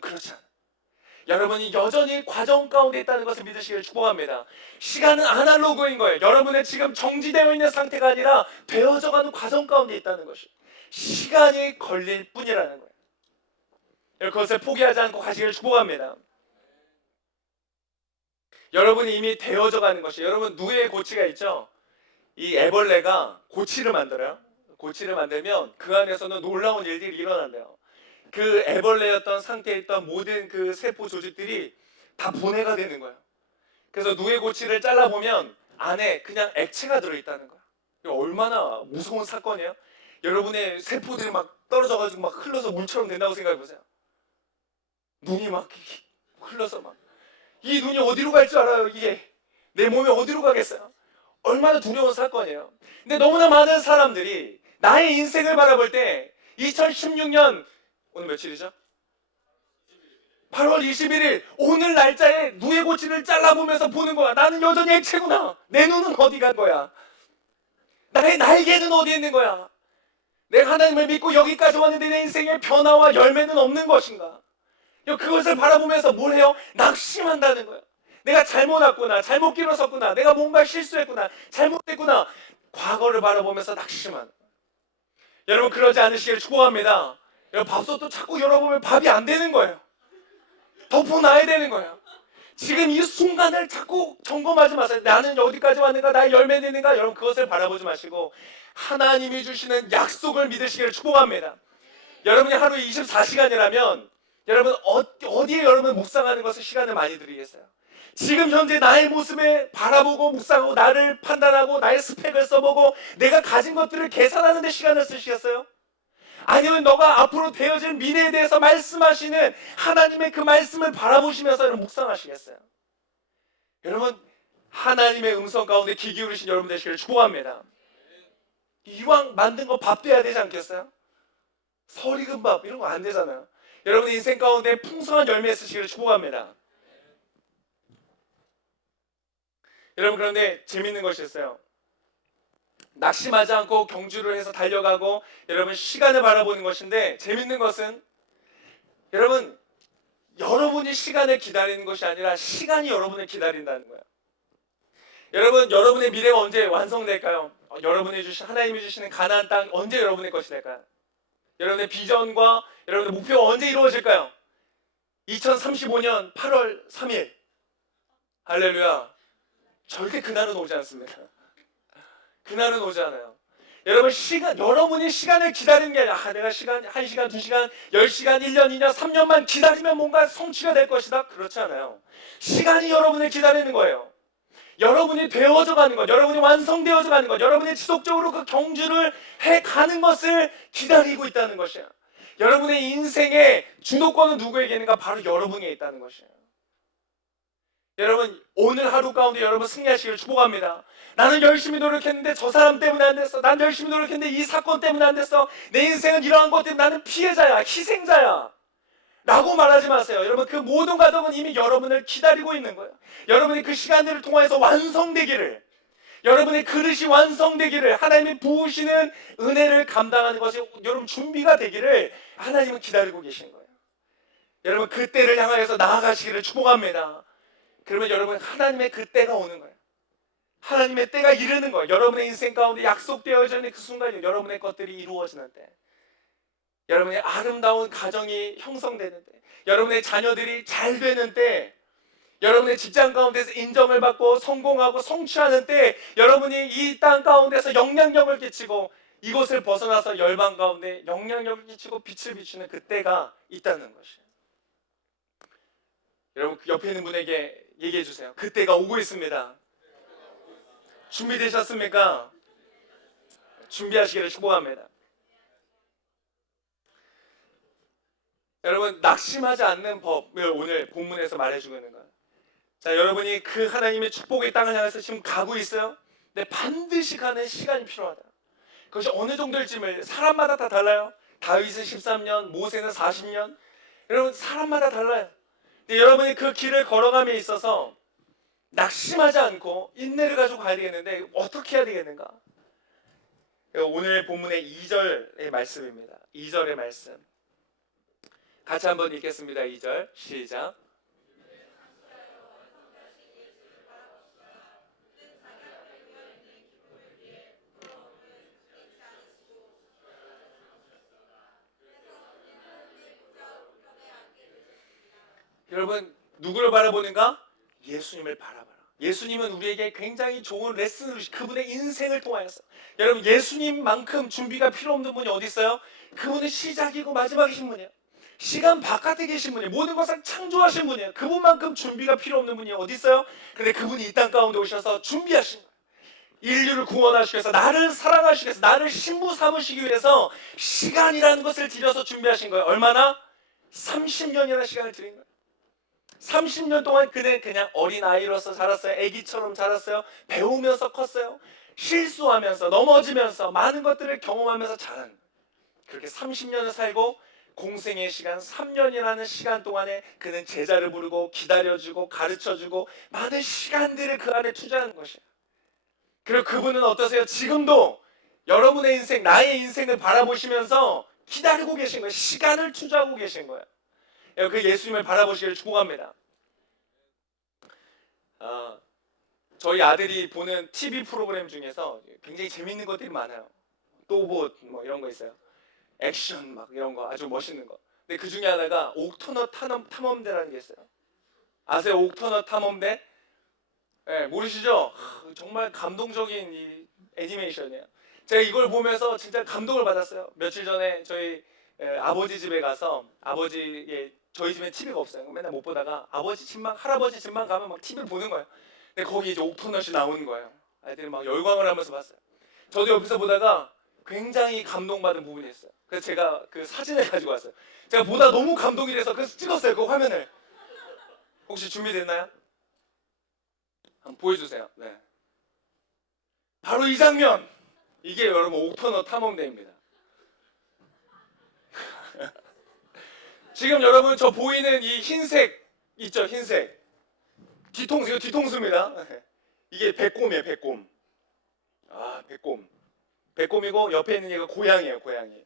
그렇지 않아요. 여러분이 여전히 과정 가운데 있다는 것을 믿으시길 축복합니다. 시간은 아날로그인 거예요. 여러분의 지금 정지되어 있는 상태가 아니라 되어져가는 과정 가운데 있다는 것이 시간이 걸릴 뿐이라는 거예요. 그것을 포기하지 않고 가시길 축복합니다. 여러분이 이미 되어져가는 것이 여러분 누에 고치가 있죠? 이 애벌레가 고치를 만들어요. 고치를 만들면 그 안에서는 놀라운 일들이 일어난대요. 그 애벌레였던 상태에 있던 모든 그 세포 조직들이 다 분해가 되는 거예요. 그래서 누에 고치를 잘라보면 안에 그냥 액체가 들어있다는 거예요. 이거 얼마나 무서운 사건이에요? 여러분의 세포들이 막 떨어져가지고 막 흘러서 물처럼 된다고 생각해보세요. 눈이 막 흘러서 막 이 눈이 어디로 갈 줄 알아요? 이게 내 몸에 어디로 가겠어요? 얼마나 두려운 사건이에요. 근데 너무나 많은 사람들이 나의 인생을 바라볼 때 2016년 오늘 며칠이죠? 8월 21일 오늘 날짜에 누에 고치를 잘라보면서 보는 거야. 나는 여전히 액체구나. 내 눈은 어디 간 거야? 나의 날개는 어디 있는 거야? 내가 하나님을 믿고 여기까지 왔는데 내 인생에 변화와 열매는 없는 것인가? 그것을 바라보면서 뭘 해요? 낙심한다는 거야. 내가 잘못 왔구나. 잘못 길을 섰구나. 내가 뭔가 실수했구나. 잘못됐구나. 과거를 바라보면서 낙심하는 거야. 여러분 그러지 않으시길 축복합니다. 밥솥도 자꾸 열어보면 밥이 안 되는 거예요. 덮어놔야 되는 거예요. 지금 이 순간을 자꾸 점검하지 마세요. 나는 어디까지 왔는가? 나의 열매 되는가? 여러분 그것을 바라보지 마시고 하나님이 주시는 약속을 믿으시기를 축복합니다. 여러분이 하루에 24시간이라면 여러분 어디에 여러분 묵상하는 것을 시간을 많이 들이겠어요? 지금 현재 나의 모습에 바라보고 묵상하고 나를 판단하고 나의 스펙을 써보고 내가 가진 것들을 계산하는 데 시간을 쓰시겠어요? 아니면 너가 앞으로 되어질 미래에 대해서 말씀하시는 하나님의 그 말씀을 바라보시면서 여러분 묵상하시겠어요? 여러분 하나님의 음성 가운데 귀 기울이신 여러분 되시기를 축복합니다. 이왕 만든 거 밥 돼야 되지 않겠어요? 설익은밥 이런 거 안 되잖아요. 여러분 인생 가운데 풍성한 열매 있으시기를 축복합니다. 여러분 그런데 재밌는 것이 있어요. 낙심하지 않고 경주를 해서 달려가고 여러분 시간을 바라보는 것인데 재밌는 것은 여러분 여러분이 시간을 기다리는 것이 아니라 시간이 여러분을 기다린다는 거예요. 여러분 여러분의 미래가 언제 완성될까요? 하나님이 주시는 가나안 땅 언제 여러분의 것이 될까요? 여러분의 비전과 여러분의 목표가 언제 이루어질까요? 2035년 8월 3일 할렐루야. 절대 그날은 오지 않습니다. 그날은 오지 않아요. 여러분이 시간을 기다리는 게 아니라 내가 1시간, 2시간, 10시간, 1년, 2년, 3년만 기다리면 뭔가 성취가 될 것이다. 그렇지 않아요. 시간이 여러분을 기다리는 거예요. 여러분이 되어져 가는 것, 여러분이 완성되어져 가는 것, 여러분이 지속적으로 그 경주를 해가는 것을 기다리고 있다는 것이에요. 여러분의 인생의 주도권은 누구에게 있는가? 바로 여러분에게 있다는 것이에요. 여러분 오늘 하루 가운데 여러분 승리하시기를 축복합니다. 나는 열심히 노력했는데 저 사람 때문에 안 됐어. 난 열심히 노력했는데 이 사건 때문에 안 됐어. 내 인생은 이러한 것 때문에 나는 피해자야, 희생자야 라고 말하지 마세요. 여러분 그 모든 과정은 이미 여러분을 기다리고 있는 거예요. 여러분이 그 시간들을 통해서 완성되기를, 여러분의 그릇이 완성되기를, 하나님이 부으시는 은혜를 감당하는 것이 여러분 준비가 되기를 하나님은 기다리고 계신 거예요. 여러분 그 때를 향하여서 나아가시기를 축복합니다. 그러면 여러분 하나님의 그 때가 오는 거예요. 하나님의 때가 이르는 거예요. 여러분의 인생 가운데 약속되어져 있는 그 순간이 여러분의 것들이 이루어지는 때, 여러분의 아름다운 가정이 형성되는 때, 여러분의 자녀들이 잘 되는 때, 여러분의 직장 가운데서 인정을 받고 성공하고 성취하는 때, 여러분이 이 땅 가운데서 영향력을 끼치고 이곳을 벗어나서 열방 가운데 영향력을 끼치고 빛을 비추는 그 때가 있다는 것이에요. 여러분 그 옆에 있는 분에게 얘기해 주세요. 그 때가 오고 있습니다. 준비되셨습니까? 준비하시기를 축복합니다. 여러분 낙심하지 않는 법을 오늘 본문에서 말해주고 있는 거예요. 자, 여러분이 그 하나님의 축복의 땅을 향해서 지금 가고 있어요. 근데 반드시 가는 시간이 필요하다. 그것이 어느 정도일지 사람마다 다 달라요. 다윗은 13년, 모세는 40년. 여러분 사람마다 달라요. 근데 여러분이 그 길을 걸어감에 있어서 낙심하지 않고 인내를 가지고 가야 되겠는데 어떻게 해야 되겠는가? 오늘 본문의 2절의 말씀입니다. 2절의 말씀 같이 한번 읽겠습니다. 2절 시작. 여러분 누구를 바라보는가? 예수님을 바라봐라. 예수님은 우리에게 굉장히 좋은 레슨을 주시, 그분의 인생을 통하여서 여러분 예수님만큼 준비가 필요 없는 분이 어디 있어요? 그분은 시작이고 마지막이신 분이에요. 시간 바깥에 계신 분이에요. 모든 것을 창조하신 분이에요. 그분만큼 준비가 필요 없는 분이 어디 있어요? 근데 그분이 이 땅 가운데 오셔서 준비하신 거예요. 인류를 구원하시기 위해서, 나를 사랑하시기 위해서, 나를 신부 삼으시기 위해서 시간이라는 것을 들여서 준비하신 거예요. 얼마나? 30년이라는 시간을 드린 거예요. 30년 동안 그냥 어린아이로서 자랐어요. 아기처럼 자랐어요. 배우면서 컸어요. 실수하면서 넘어지면서 많은 것들을 경험하면서 자란 거예요. 그렇게 30년을 살고 공생의 시간 3년이라는 시간 동안에 그는 제자를 부르고 기다려주고 가르쳐주고 많은 시간들을 그 안에 투자하는 것이에요. 그리고 그분은 어떠세요? 지금도 여러분의 인생, 나의 인생을 바라보시면서 기다리고 계신 거예요. 시간을 투자하고 계신 거예요. 그 예수님을 바라보시기를 축복합니다. 저희 아들이 보는 TV 프로그램 중에서 굉장히 재밌는 것들이 많아요. 또봇 뭐 이런 거 있어요. 액션 막 이런 거 아주 멋있는 거. 근데 그 중에 하나가 옥터넛 탐험대라는 게 있어요. 아세요? 옥터넛 탐험대? 네, 모르시죠? 정말 감동적인 이 애니메이션이에요. 제가 이걸 보면서 진짜 감동을 받았어요. 며칠 전에 저희 아버지 집에 가서 저희 집에 TV가 없어요. 맨날 못 보다가 아버지 집만, 할아버지 집만 가면 막 TV를 보는 거예요. 근데 거기 이제 옥터넛이 나오는 거예요. 아이들이 막 열광을 하면서 봤어요. 저도 옆에서 보다가 굉장히 감동받은 부분이 있어요. 그래서 제가 그 사진을 가지고 왔어요. 제가 보다 너무 감동이 돼서 그래서 찍었어요. 그 화면을. 혹시 준비됐나요? 한번 보여주세요. 네. 바로 이 장면. 이게 여러분 옥터너 탐험대입니다. 지금 여러분 저 보이는 이 흰색 있죠? 흰색 뒤통수, 이거 뒤통수입니다. 이게 배꼽이에요. 배꼽. 아, 배꼽. 배꼽이고 옆에 있는 얘가 고양이에요. 고양이.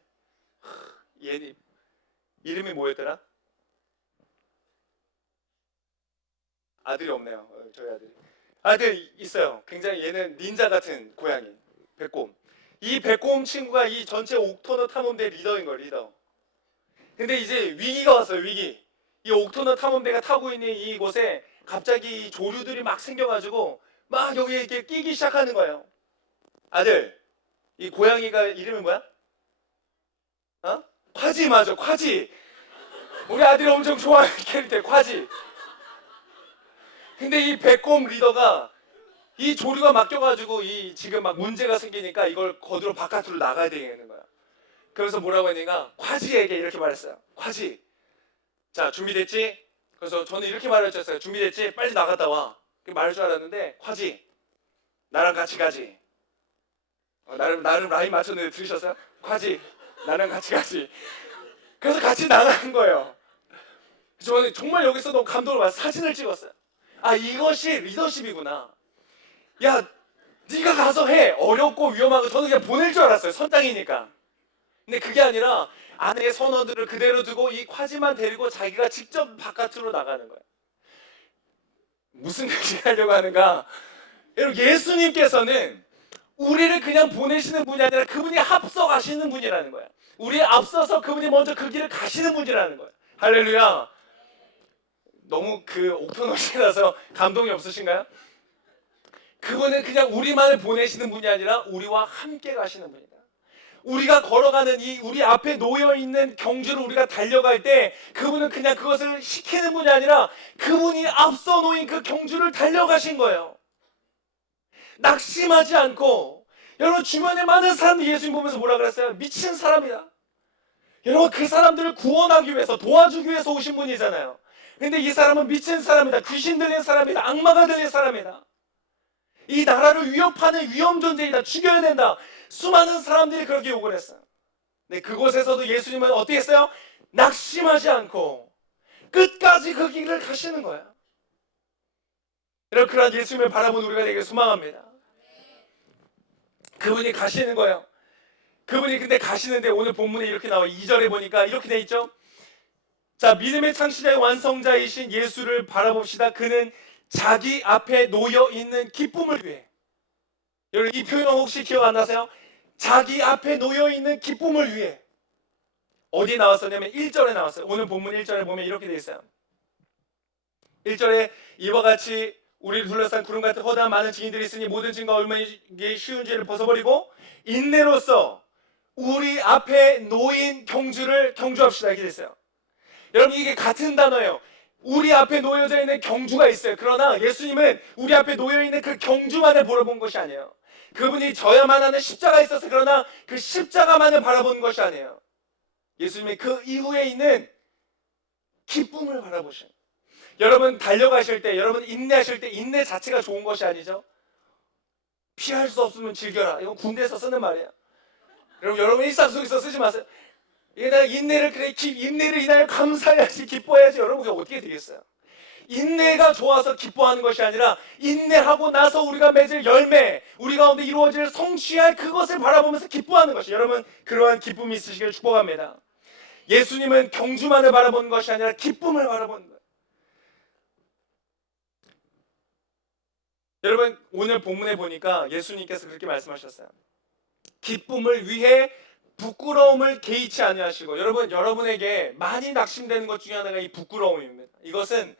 얘 이름이 뭐였더라? 아들이 없네요. 저희 아들이. 아들 있어요. 굉장히 얘는 닌자 같은 고양이. 배꼽. 이 배꼽 친구가 이 전체 옥터너 탐험대 리더인 거예요. 리더. 근데 이제 위기가 왔어요. 위기. 이 옥터너 탐험대가 타고 있는 이곳에 갑자기 조류들이 막 생겨가지고 막 여기에 이렇게 끼기 시작하는 거예요. 아들, 이 고양이가 이름이 뭐야? 어? 콰지 맞아. 콰지. 우리 아들이 엄청 좋아하는 캐릭터예요. 콰지. 근데 이 배꼽 리더가 이 조류가 막혀가지고 이 지금 막 문제가 생기니까 이걸 거들어 바깥으로 나가야 되는 거야. 그래서 뭐라고 했냐가 콰지에게 이렇게 말했어요. 콰지, 자 준비됐지? 그래서 저는 이렇게 말해줬어요. 준비됐지? 빨리 나갔다 와. 그렇게 말할 줄 알았는데 콰지, 나랑 같이 가지. 나름 라인 맞췄는데 들으셨어요? 콰지, 나랑 같이 가지. 그래서 같이 나가는 거예요. 저는 정말 여기서 너무 감동을 받아서 사진을 찍었어요. 아, 이것이 리더십이구나. 야, 네가 가서 해. 어렵고 위험하고. 저는 그냥 보낼 줄 알았어요. 선장이니까. 근데 그게 아니라 아내의 선원들을 그대로 두고 이 콰지만 데리고 자기가 직접 바깥으로 나가는 거예요. 무슨 얘기 하려고 하는가? 여러분, 예수님께서는 우리를 그냥 보내시는 분이 아니라 그분이 앞서 가시는 분이라는 거예요. 우리에 앞서서 그분이 먼저 그 길을 가시는 분이라는 거예요. 할렐루야. 너무 그 옥토너시라서 감동이 없으신가요? 그분은 그냥 우리만을 보내시는 분이 아니라 우리와 함께 가시는 분이다. 우리가 걸어가는 이 우리 앞에 놓여 있는 경주를 우리가 달려갈 때 그분은 그냥 그것을 시키는 분이 아니라 그분이 앞서 놓인 그 경주를 달려가신 거예요. 낙심하지 않고. 여러분, 주변에 많은 사람들이 예수님 보면서 뭐라 그랬어요? 미친 사람이다. 여러분, 그 사람들을 구원하기 위해서, 도와주기 위해서 오신 분이잖아요. 근데 이 사람은 미친 사람이다. 귀신 들린 사람이다. 악마가 들린 사람이다. 이 나라를 위협하는 위험 존재이다. 죽여야 된다. 수많은 사람들이 그렇게 욕을 했어요. 근데 그곳에서도 예수님은 어떻게 했어요? 낙심하지 않고 끝까지 그 길을 가시는 거야. 여러분, 그런 예수님을 바라본 우리가 되게 소망합니다. 그분이 가시는 거예요. 그분이 근데 가시는데 오늘 본문에 이렇게 나와요. 2절에 보니까 이렇게 돼 있죠. 자, 믿음의 창시자의 완성자이신 예수를 바라봅시다. 그는 자기 앞에 놓여 있는 기쁨을 위해. 여러분, 이 표현 혹시 기억 안 나세요? 자기 앞에 놓여 있는 기쁨을 위해. 어디에 나왔었냐면 1절에 나왔어요. 오늘 본문 1절에 보면 이렇게 돼 있어요. 1절에 이와 같이 우리를 둘러싼 구름 같은 허다한 많은 증인들이 있으니 모든 증거가 얼마나 쉬운 죄를 벗어버리고 인내로써 우리 앞에 놓인 경주를 경주합시다. 이렇게 돼 있어요. 여러분, 이게 같은 단어예요. 우리 앞에 놓여져 있는 경주가 있어요. 그러나 예수님은 우리 앞에 놓여있는 그 경주만을 바라본 것이 아니에요. 그분이 져야만 하는 십자가가 있어서 그러나 그 십자가만을 바라보는 것이 아니에요. 예수님이 그 이후에 있는 기쁨을 바라보셔요. 여러분, 달려가실 때, 여러분 인내하실 때 인내 자체가 좋은 것이 아니죠. 피할 수 없으면 즐겨라. 이건 군대에서 쓰는 말이에요. 여러분 일상 속에서 쓰지 마세요. 내가 인내를 인하여 감사해야지, 기뻐해야지. 여러분, 그게 어떻게 되겠어요? 인내가 좋아서 기뻐하는 것이 아니라 인내하고 나서 우리가 맺을 열매, 우리 가운데 이루어질 성취할 그것을 바라보면서 기뻐하는 것이, 여러분 그러한 기쁨이 있으시길 축복합니다. 예수님은 경주만을 바라보는 것이 아니라 기쁨을 바라보는 거예요. 여러분, 오늘 본문에 보니까 예수님께서 그렇게 말씀하셨어요. 기쁨을 위해 부끄러움을 개의치 아니하시고. 여러분, 여러분에게 많이 낙심되는 것 중에 하나가 이 부끄러움입니다. 이것은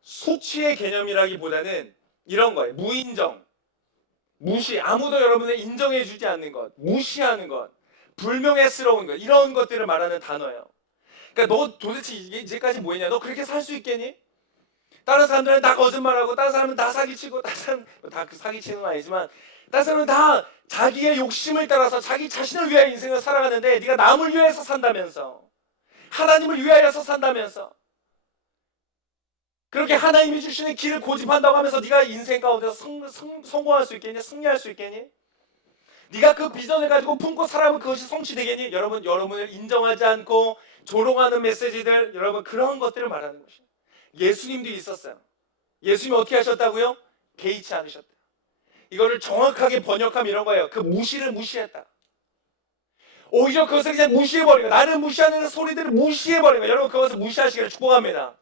수치의 개념이라기보다는 이런 거예요. 무인정, 무시, 아무도 여러분을 인정해 주지 않는 것, 무시하는 것, 불명예스러운 것, 이런 것들을 말하는 단어예요. 그러니까 너 도대체 이제까지 뭐 했냐? 너 그렇게 살 수 있겠니? 다른 사람들은 다 거짓말하고, 다른 사람은 다 사기치고, 다른 사람은 다 사기치는 건 아니지만 다른 사람은 다 자기의 욕심을 따라서 자기 자신을 위하여 인생을 살아가는데 네가 남을 위해서 산다면서, 하나님을 위하여서 산다면서, 그렇게 하나님이 주시는 길을 고집한다고 하면서 네가 인생 가운데서 성공할 수 있겠니? 승리할 수 있겠니? 네가 그 비전을 가지고 품고 살아면 그것이 성취되겠니? 여러분을 인정하지 않고 조롱하는 메시지들, 여러분 그런 것들을 말하는 것이에요. 예수님도 있었어요. 예수님이 어떻게 하셨다고요? 개의치 않으셨다. 이거를 정확하게 번역하면 이런 거예요. 그 무시를 무시했다. 오히려 그것을 그냥 무시해버린 거예요. 나를 무시하는 소리들을 무시해버린 거예요. 여러분 그것을 무시하시기를 축복합니다.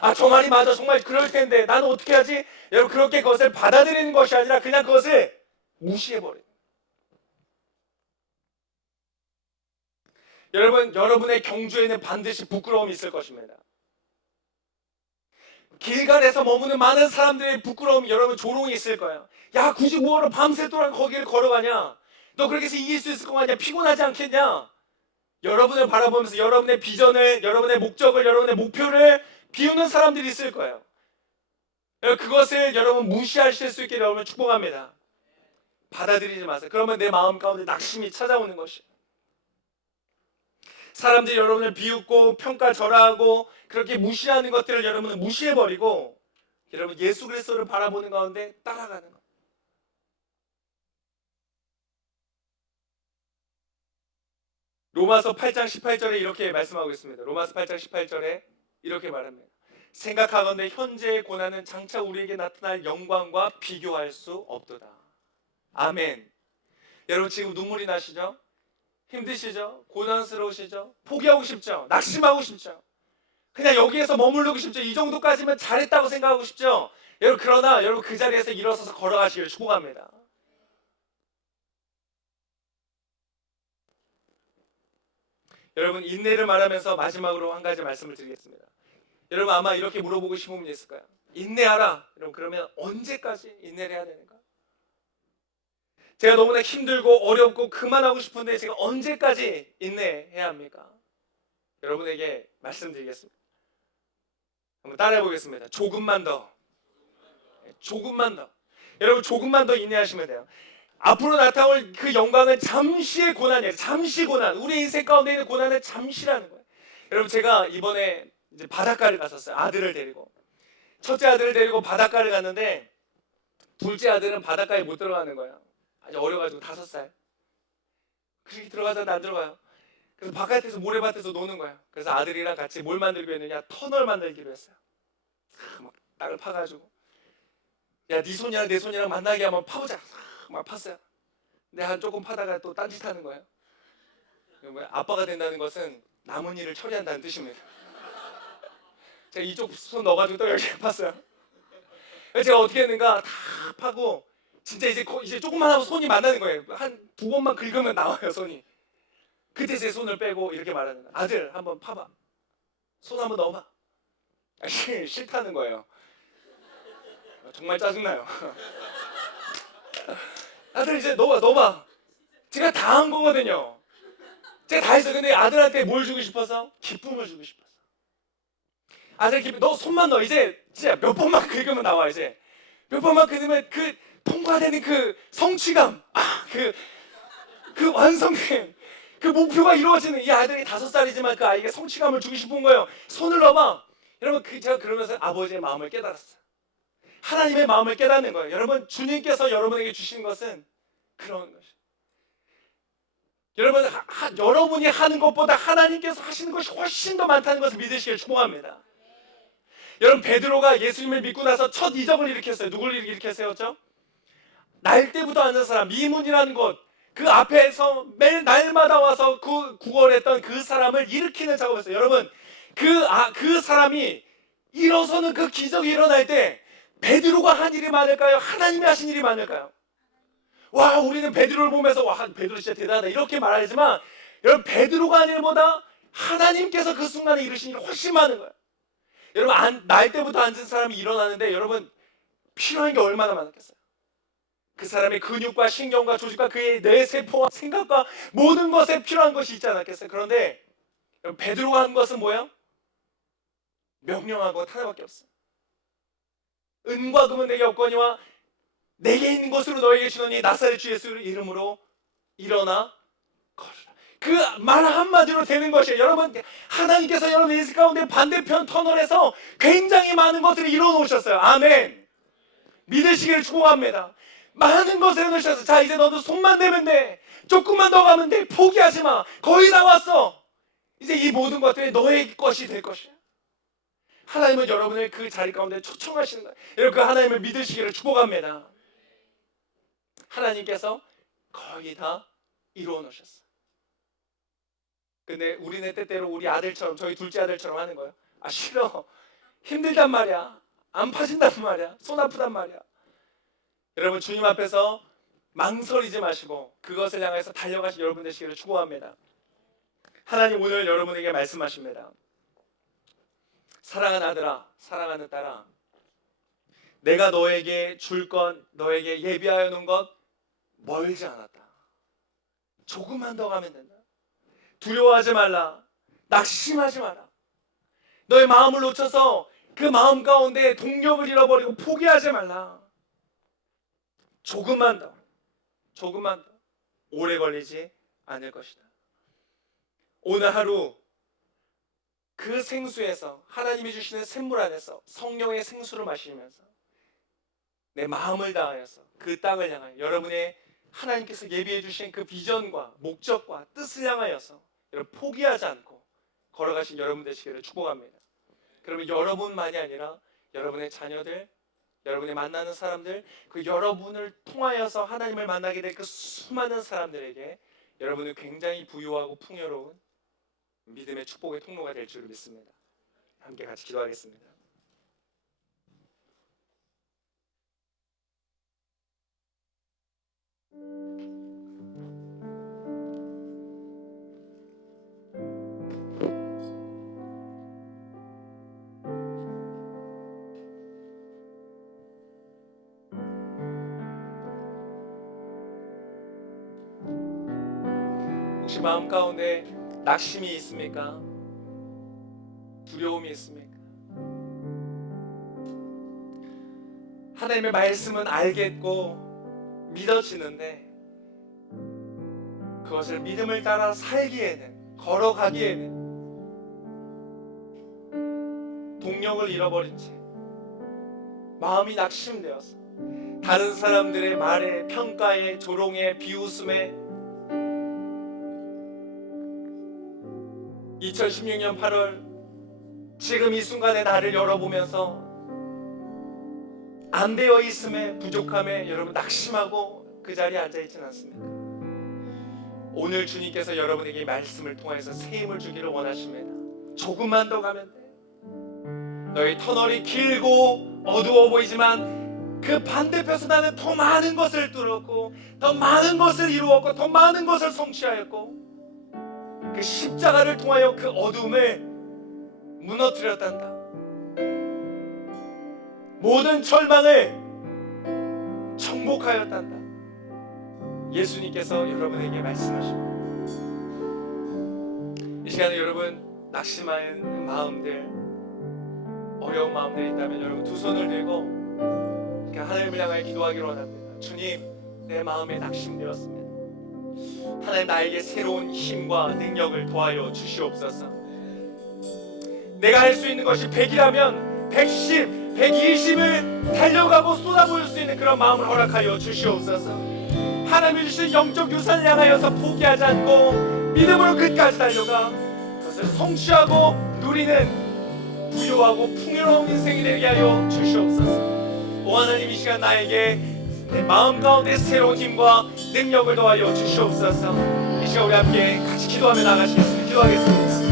아, 저 말이 맞아. 정말 그럴 텐데 나는 어떻게 하지? 여러분 그렇게 그것을 받아들이는 것이 아니라 그냥 그것을 무시해버려요. 여러분의 경주에는 반드시 부끄러움이 있을 것입니다. 길갈에서 머무는 많은 사람들의 부끄러움, 여러분 조롱이 있을 거예요. 야, 굳이 뭐하러 밤새도록 거기를 걸어가냐? 너 그렇게 해서 이길 수 있을 거 아니야? 피곤하지 않겠냐? 여러분을 바라보면서 여러분의 비전을, 여러분의 목적을, 여러분의 목표를 비우는 사람들이 있을 거예요. 그것을 여러분 무시하실 수 있게 여러분 축복합니다. 받아들이지 마세요. 그러면 내 마음 가운데 낙심이 찾아오는 것이에요. 사람들이 여러분을 비웃고 평가절하하고 그렇게 무시하는 것들을 여러분은 무시해버리고 여러분 예수 그리스도를 바라보는 가운데 따라가는 거예요. 로마서 8장 18절에 이렇게 말씀하고 있습니다. 로마서 8장 18절에 이렇게 말합니다. 생각하건대 현재의 고난은 장차 우리에게 나타날 영광과 비교할 수 없도다. 아멘. 여러분 지금 눈물이 나시죠? 힘드시죠? 고난스러우시죠? 포기하고 싶죠? 낙심하고 싶죠? 그냥 여기에서 머무르고 싶죠? 이 정도까지면 잘했다고 생각하고 싶죠? 여러분 그러나 여러분 그 자리에서 일어서서 걸어가시길 축복합니다. 여러분 인내를 말하면서 마지막으로 한 가지 말씀을 드리겠습니다. 여러분 아마 이렇게 물어보고 싶은 분이 있을 거예요. 인내하라. 여러분 그러면 언제까지 인내를 해야 되는가? 제가 너무나 힘들고 어렵고 그만하고 싶은데 제가 언제까지 인내해야 합니까? 여러분에게 말씀드리겠습니다. 한번 따라해 보겠습니다. 조금만 더. 조금만 더. 여러분 조금만 더 인내하시면 돼요. 앞으로 나타올 그 영광은 잠시의 고난이에요. 잠시 고난. 우리 인생 가운데 있는 고난은 잠시라는 거예요. 여러분 제가 이번에 이제 바닷가를 갔었어요. 아들을 데리고. 첫째 아들을 데리고 바닷가를 갔는데 둘째 아들은 바닷가에 못 들어가는 거예요. 아주 어려가지고 5살. 그렇게 들어가자는데 안 들어가요. 그래서 바깥에서 모래밭에서 노는 거예요. 그래서 아들이랑 같이 뭘 만들기로 했느냐? 터널 만들기로 했어요. 막 땅을 파가지고 야, 네 손이랑 내 손이랑 만나게 한번 파보자. 막 팠어요. 근데 한 조금 파다가 또 딴짓하는 거예요. 아빠가 된다는 것은 남은 일을 처리한다는 뜻입니다. 제가 이쪽 손 넣어가지고 또 이렇게 팠어요. 그래서 제가 어떻게 했는가 다 파고 진짜 이제 조금만 하고 손이 만나는 거예요. 한 2번만 긁으면 나와요 손이. 그때 제 손을 빼고 이렇게 말하는 거예요. 아들 한번 파봐. 손 한번 넣어봐. 싫다는 거예요. 정말 짜증나요. 아들 이제 넣어봐. 제가 다 한 거거든요. 제가 다 했어요. 근데 아들한테 뭘 주고 싶어서? 기쁨을 주고 싶어서. 아들 기쁨, 너 손만 넣어. 이제 진짜 몇 번만 긁으면 나와. 이제 몇 번만 긁으면 그 통과되는 그 성취감, 그 완성된 그 목표가 이루어지는 이 아들이 5살이지만 그 아이에게 성취감을 주고 싶은 거예요. 손을 넣어봐. 여러분 제가 그러면서 아버지의 마음을 깨달았어요. 하나님의 마음을 깨닫는 거예요. 여러분 주님께서 여러분에게 주신 것은 그런 것이에요. 여러분 여러분이 하는 것보다 하나님께서 하시는 것이 훨씬 더 많다는 것을 믿으시길 축복합니다. 여러분 베드로가 예수님을 믿고 나서 첫 이적을 일으켰어요. 누구를 일으켜 세웠죠? 날때부터 앉은 사람, 미문이라는 곳, 그 앞에서 매일 날마다 와서 그 구걸했던 그 사람을 일으키는 작업을 했어요. 여러분 그 사람이 일어서는 그 기적이 일어날 때 베드로가 한 일이 많을까요? 하나님이 하신 일이 많을까요? 와, 우리는 베드로를 보면서 와, 베드로 진짜 대단하다 이렇게 말하지만 여러분 베드로가 한 일보다 하나님께서 그 순간에 이루신 일이 훨씬 많은 거예요. 여러분 날 때부터 앉은 사람이 일어나는데 여러분 필요한 게 얼마나 많았겠어요? 그 사람의 근육과 신경과 조직과 그의 뇌세포와 생각과 모든 것에 필요한 것이 있지 않았겠어요? 그런데 베드로가 한 것은 뭐야? 명령한 것 하나밖에 없어요. 은과 금은 내게 없거니와 내게 있는 것으로 너에게 주노니 나사렛 주 예수 이름으로 일어나 걸으라. 그 말 한마디로 되는 것이에요. 여러분 하나님께서 여러분 인생 가운데 반대편 터널에서 굉장히 많은 것들을 이루어 놓으셨어요. 아멘. 믿으시기를 축복합니다. 많은 것을 넣으셔서 자 이제 너도 손만 대면 돼. 조금만 더 가면 돼. 포기하지 마. 거의 다 왔어. 이제 이 모든 것들이 너의 것이 될 것이야. 하나님은 여러분을 그 자리 가운데 초청하시는 거예요. 여러분 그 하나님을 믿으시기를 축복합니다. 하나님께서 거의 다 이루어 놓으셨어. 근데 우리는 때때로 우리 아들처럼 저희 둘째 아들처럼 하는 거예요. 아 싫어. 힘들단 말이야. 안 파진단 말이야. 손 아프단 말이야. 여러분 주님 앞에서 망설이지 마시고 그것을 향해서 달려가신 여러분 되시기를 축복합니다. 하나님 오늘 여러분에게 말씀하십니다. 사랑하는 아들아, 사랑하는 딸아, 내가 너에게 줄 것, 너에게 예비하여 놓은 것 멀지 않았다. 조금만 더 가면 된다. 두려워하지 말라. 낙심하지 마라. 너의 마음을 놓쳐서 그 마음 가운데 동력을 잃어버리고 포기하지 말라. 조금만 더, 조금만 더. 오래 걸리지 않을 것이다. 오늘 하루 그 생수에서 하나님이 주시는 샘물 안에서 성령의 생수를 마시면서 내 마음을 다하여서 그 땅을 향하여 여러분의 하나님께서 예비해 주신 그 비전과 목적과 뜻을 향하여서 여러분 포기하지 않고 걸어가신 여러분 되시기를 축복합니다. 그러면 여러분만이 아니라 여러분의 자녀들, 여러분이 만나는 사람들, 그 여러분을 통하여서 하나님을 만나게 될 그 수많은 사람들에게 여러분은 굉장히 부유하고 풍요로운 믿음의 축복의 통로가 될 줄 믿습니다. 함께 같이 기도하겠습니다. 혹시 마음 가운데 낙심이 있습니까? 두려움이 있습니까? 하나님의 말씀은 알겠고 믿어지는데 그것을 믿음을 따라 살기에는, 걸어가기에는 동력을 잃어버린 채 마음이 낙심되어서 다른 사람들의 말에, 평가에, 조롱에, 비웃음에 2016년 8월 지금 이 순간에 나를 열어보면서 안 되어 있음에, 부족함에 여러분 낙심하고 그 자리에 앉아있진 않습니까? 오늘 주님께서 여러분에게 이 말씀을 통해서 새 힘을 주기를 원하십니다. 조금만 더 가면 돼. 너의 터널이 길고 어두워 보이지만 그 반대편에서 나는 더 많은 것을 뚫었고 더 많은 것을 이루었고 더 많은 것을 성취하였고 그 십자가를 통하여 그 어둠을 무너뜨렸단다. 모든 절망을 정복하였단다. 예수님께서 여러분에게 말씀하십니다. 이 시간에 여러분 낙심하는 마음들, 어려운 마음들이 있다면 여러분 두 손을 들고 하나님을 향하여 기도하기를 원합니다. 주님, 내 마음에 낙심되었습니다. 하나님 나에게 새로운 힘과 능력을 더하여 주시옵소서. 내가 할 수 있는 것이 100이라면 110, 120을 달려가고 쏟아부을 수 있는 그런 마음을 허락하여 주시옵소서. 하나님이 주신 영적 유산을 향하여서 포기하지 않고 믿음으로 끝까지 달려가 그것을 성취하고 누리는 부유하고 풍요로운 인생이 되게 하여 주시옵소서. 오 하나님, 이 시간 나에게 내 마음 가운데 새로운 힘과 능력을 더하여 주시옵소서. 이 시간 우리 함께 같이 기도하며 나가시겠습니다. 기도하겠습니다.